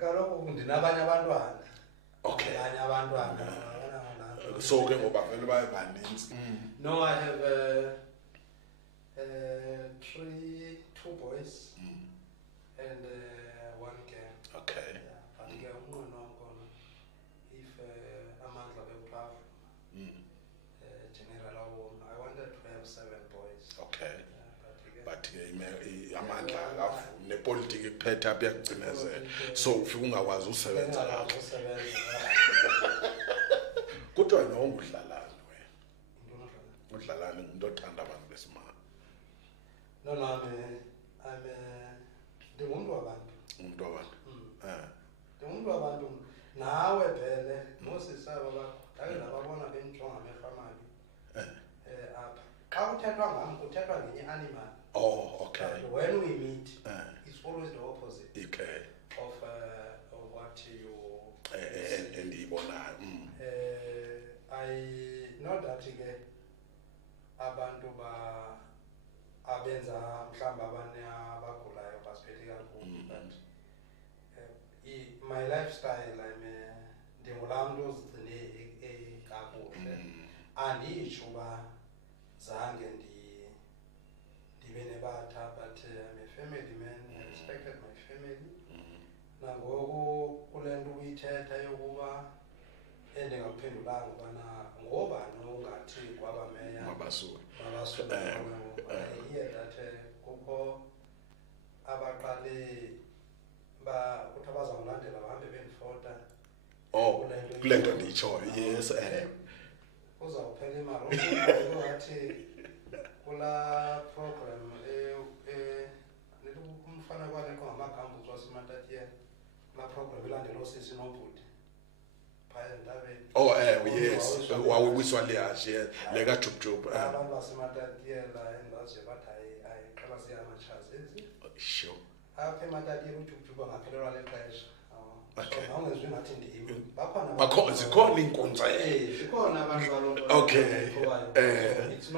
Kaloku ndinabanye abantwana. Okay. Abanye abantwana. So ke ngoba vele baye baninzi. No, I have two boys and one girl. Okay. Yeah, but ke umnqweno wam khona if amandla bekuthafu general awona, I wanted to have 7 boys. Okay. Yeah, But amandla akavumi nepolitiki kuphetha apha yakucinezela. So ufika ungakwazi usebenza lapho. Kodwa nongudlalana wena. Udlalana umuntu othanda abantu besimama. No, ndingumuntu wabantu. Umuntu wabantu. Ndingumuntu wabantu. Nawe phele nosisaba bakho. Ndake ndababona benjonga amehlo amabi. Apha. Xa kuthethwa ngam kuthethwa ngenye animal. Oh, okay. But when we meet, it's always the opposite. Okay. Of what you And ibonayo. I know that ke abantu abenza mhlamba abanye abagulayo basiphethe kakhulu, but my lifestyle ndingulaa mntu ozigcine kakuhle. Anditsho uba zange ndibe nebatha, but I'm a family man. I respected my family. nangoku kule nto uyithetha yokuba endingaphendulanga ubana ngobani ungathi kwabameya Mabasula. iye that kukho abaqale kuthi abazawulandela bahambe bendifota kule nto ndiyitshoyo, yes. Uzawuphela imali wathi kulaa program umfana kwalekho ngamagambutsi waseMatatiyela kulaa program ilandela oosisi nobhuti phaya entabeni. Yes. Wawubiswa liyashe leka jubjub. Abantu baseMatatiyela engaziyo bathi ayiqala siyamatshazi ezi. Sure. Apha eMatatiyela ujubjub angaphelelwa lixesha. Okay. Awungezwi ngathi ndimi. Zikhona iinkunza. Zikhona abantu baloo. Okay. It's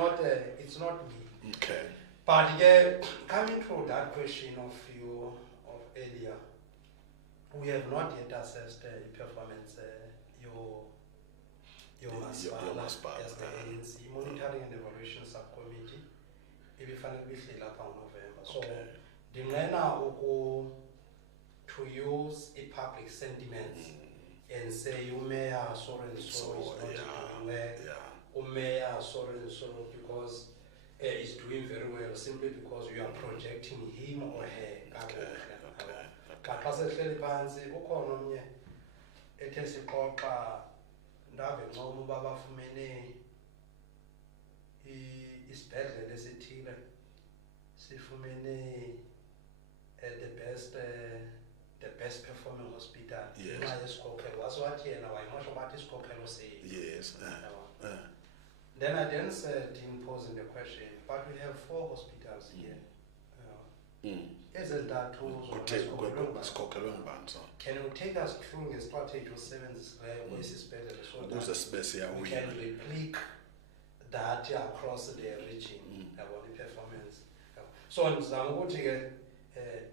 not me. Okay. But coming to that question of earlier, we have not yet assessed the performance your masipala as the ANC Monitoring and Evaluation Subcommittee. Ibifanele bihleli lapha ngoNovember. So ndinqena to use a public sentiments and say uMayor so and so is not doing well, uMayor so and so because is doing very well simply because you are projecting him or her. But xa sehleli phantsi ukhona omnye ethe sixoxa ndave ncoma uba bafumene isibhedlele esithile sifumene the best performing hospital. Yes. Wathi yena wayimosha bathi isikhokhelo seyi. Yes. Then I then said in posing the question, but we have 4 hospitals here. Isn't that too? Can you take us through the strategy of 7 so that we can replicate that across the region about the performance? So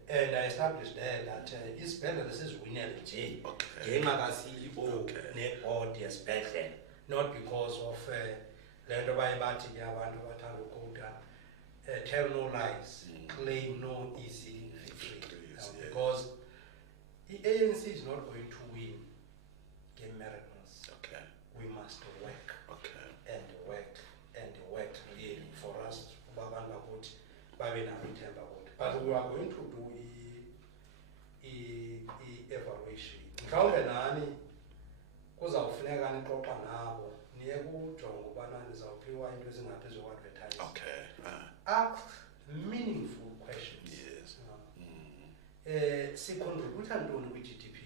and I established there that isibhedlele sizwinele nje ngenxa ka-CEO ne-board yesibhedlele, not because of le nto baye bathi ke abantu bathanda ukota tell no lies, claim no easy victory. Because the ANC is not going to win game miracles. Okay. We must work. Okay. And work really for us babantu bakuthi babe namathemba kuthi. But we are going to do i-evaluation. Mhlawumbe nani kuzawufuneka nixoxa nabo niye kujonga ubana nizawuphiwa into ezingaphezu advertise. Okay. Ask meaningful questions. Yes. Sicontributor ntoni kwi-GDP?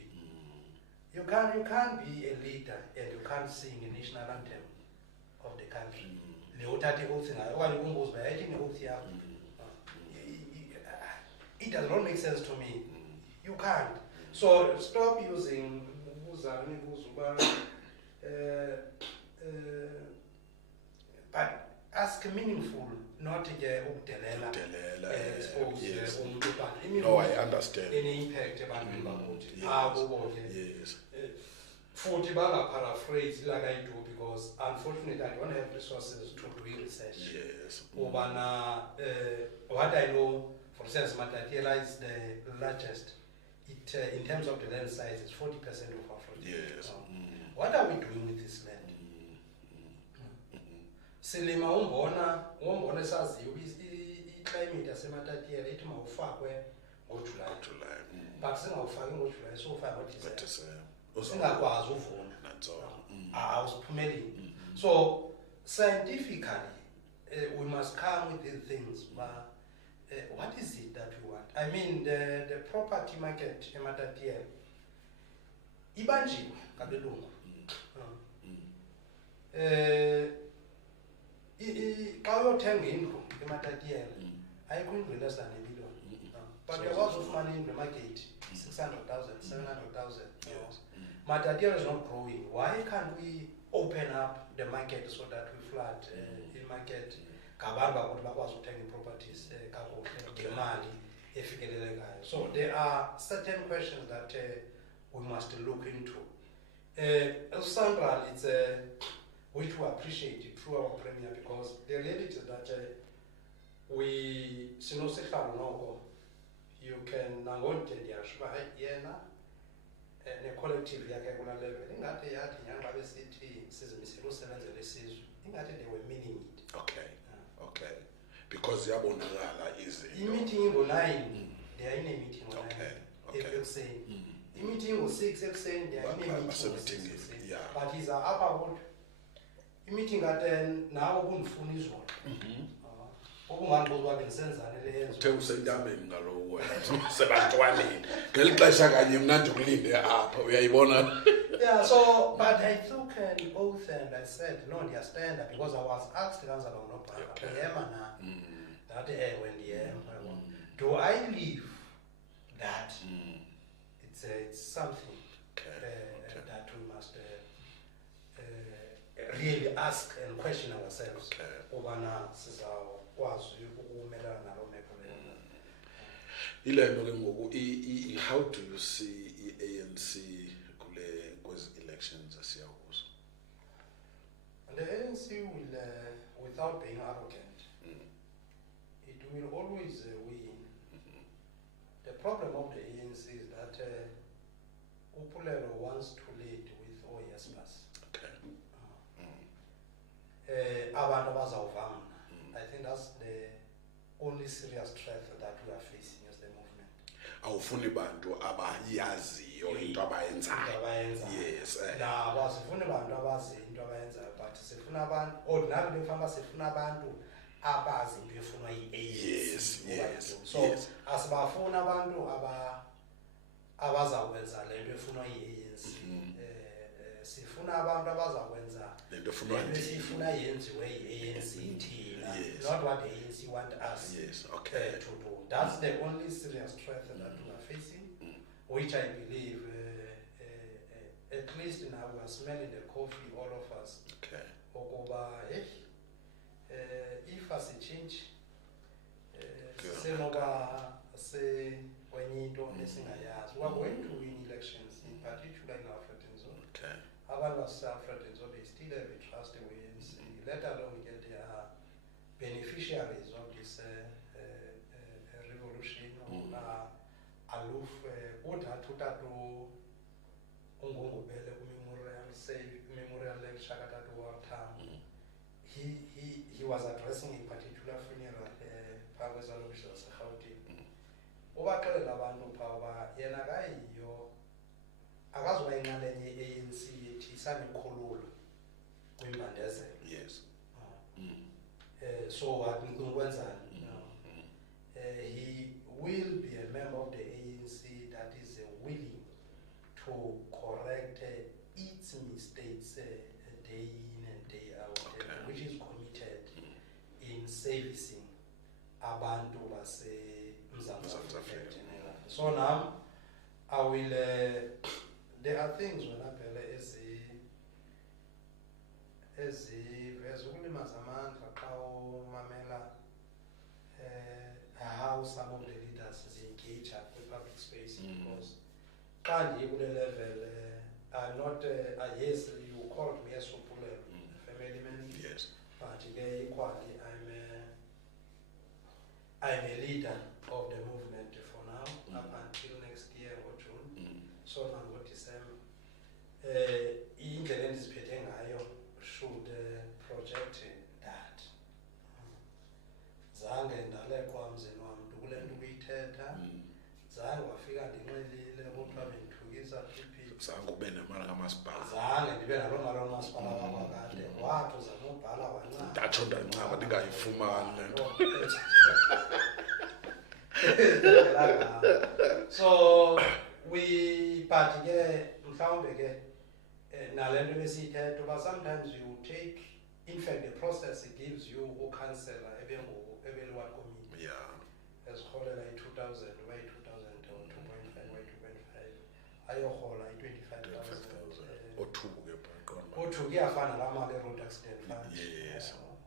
You can't be a leader and you can't sing a national anthem of the country. Le uthathe oath ngayo okanye umbuzo bayathi ne-oath yakho. It does not make sense to me. You can't. So stop using but ask meaningful, not ukudelela. Yes. No, I understand. Any impact ebantwini bakuthi. Yes. Futhi paraphrase like I do because unfortunately I don't have resources to do research. Yes. What I know, for instance, Matatiyela is the largest. It in terms of the land size, it's 40% of Africa. Yes. What are we doing with this land? Silima umbona esaziyo i-climate yaseMatatiyela ithi mawufakwe ngoJuly. But singawufaki ngoJuly sofaka ngoDisemba. Singakwazi uvuna. Awusiphumeleli. So scientifically we must come with these things, but what is it that we want? I mean the property market eMatatiyela ibanjiwe ngabelungu. Xa uyothenga indlu eMatatiyela ayikho indlu less than a million. But uyakwazi ufumana indlu emakethi 600,000, 700,000. Matatiyela is not growing. Why can't we open up the market so that we flood the market? Properties so there are certain questions that we must look into. Sandra, it's which we appreciate through our premier because the reality is that we you can nangonde ndiyasho uba hayi yena ne-collective yakhe kulaa level ingathi yathi nyanxa besithi sizimisele usebenzela isizwe ingathi they were meaning it. Okay. Because yabonakala i-meeting ingo-9 ndiyayine-meeting ngo-9 ekuseni. I-meeting ngo-6 ekuseni ndiyayine-meeting ekuseni. But iza apha kodwa i-meeting ka-10 nawe kundifuna izolo. Ubungandibuza uba bendisenzane le yenzo. Uthe usentameni ngaloku wena sebantwaneni ngeli xesha kanye mna ndikulinde apha uyayibona. Yeah, so but I took an oath and I said no ndiyastanda because I was asked kanzalo ngunobhala ndiyema na ndathi ewe ndiyema. Do I leave that? It's something that we must really ask and question ourselves. Ubana sizawukwazi ukumelana nalo meko leyo. Ile nto ke ngoku how do you see i-ANC kwezi elections asiya kuzo? The ANC will, without being arrogant, it will always win. The problem of the ANC is that Polelo wants to lead with all yes-mas. Abantu abazawuvama. I think that's the only serious threat that we are facing as the movement. Awufuni bantu abayaziyo into abayenzayo. Yes. Na asifuni bantu abazi into abayenzayo but sifuna abantu ordinarily befamba sifuna abantu abazi into efunwa yi-ANC. Yes. So asibafuna abantu abazakwenza lento efunwa yi-ANC. Sifuna abantu abazakwenza lento esifuna yenziwe yi-ANC thina, not what the ANC want us to do. That's the only serious threat that we are facing, which I believe at least now we are smelling the coffee, all of us. Okoba if as a change senoba se kwenye into esingayazi, we are going to win elections, in particular in our African zone. Abantu base-African zone, they still have a trust in ANC, let alone get their beneficiaries of this revolution. Aloof uthathu ungongobele memorial lecture katatu watham. He was addressing a particular funeral phaa kwezalokisho zaseGauteng. Ubaxelela abantu phaa uba yena kayiyo akazuba yinxalenye ye-ANC yethi isanekholula kwimbandezelo. So ukwenzani? He will be a member of the ANC that is willing to correct its mistakes day in and day out, which is committed in servicing abantu base-Mzantsi Afrika. So now I will there are things when I ezikulimaza amandla xa umamela how some of the leaders engage at the public space, because xa ndiye kule level I'm not yes, you called me as Polelo, family man, but equally I'm a leader of the movement for now up until next year or June. So now December indlela endiziphethe ngayo should project that. Zange ndalekwa mzini wam kule nto ukuyithetha, zange wafika ndinxelile kuthiwa bendithukisa phi. Zange ube nemali kamasipala. Zange ndibe naloo mali kamasipala kakade. Wathi uzama ubhala wancama. Ndatsho ndancama ndingayifumani le nto. So but ke mhlawumbe ke nale nto besiyithetha uba sometimes you take, in fact the process it gives you ukhansela ebeliwa committee ezirholela i-2000 uba i-2000 or 2.5 uba i-2.5 ayorhola i-25,000 othuke iyafana laa mali e-road accident fund.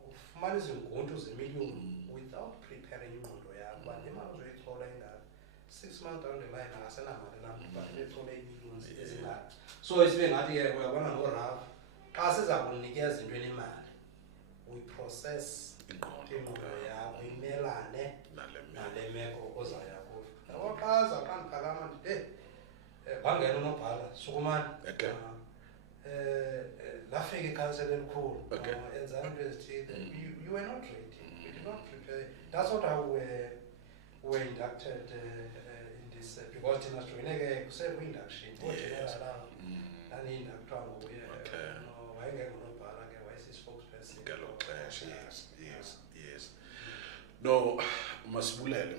Ufumana izinguntu zemiliyoni without preparing ingqondo yakho uba le mali uzoyithola ingako 6 months down the line akasenamali namba ebethole iimiliyoni ezingako. So isibe ngathi ke uyabona noRafu xa siza kunikeza into enemali we process ingqondo yakho imelane nale meko ozaya kuyo. wangena unobhala sukumani Okay. lafika ikhansela elikhulu Okay. enzani into ezithile. You were not ready. You did not prepare. That's not how we were inducted in this because thina sijoyineke kusekwi-induction oogeneral nani-inductwa nguye wayengekho nobhala ke wayesi-spokesperson ngelo xesha yes no masibulele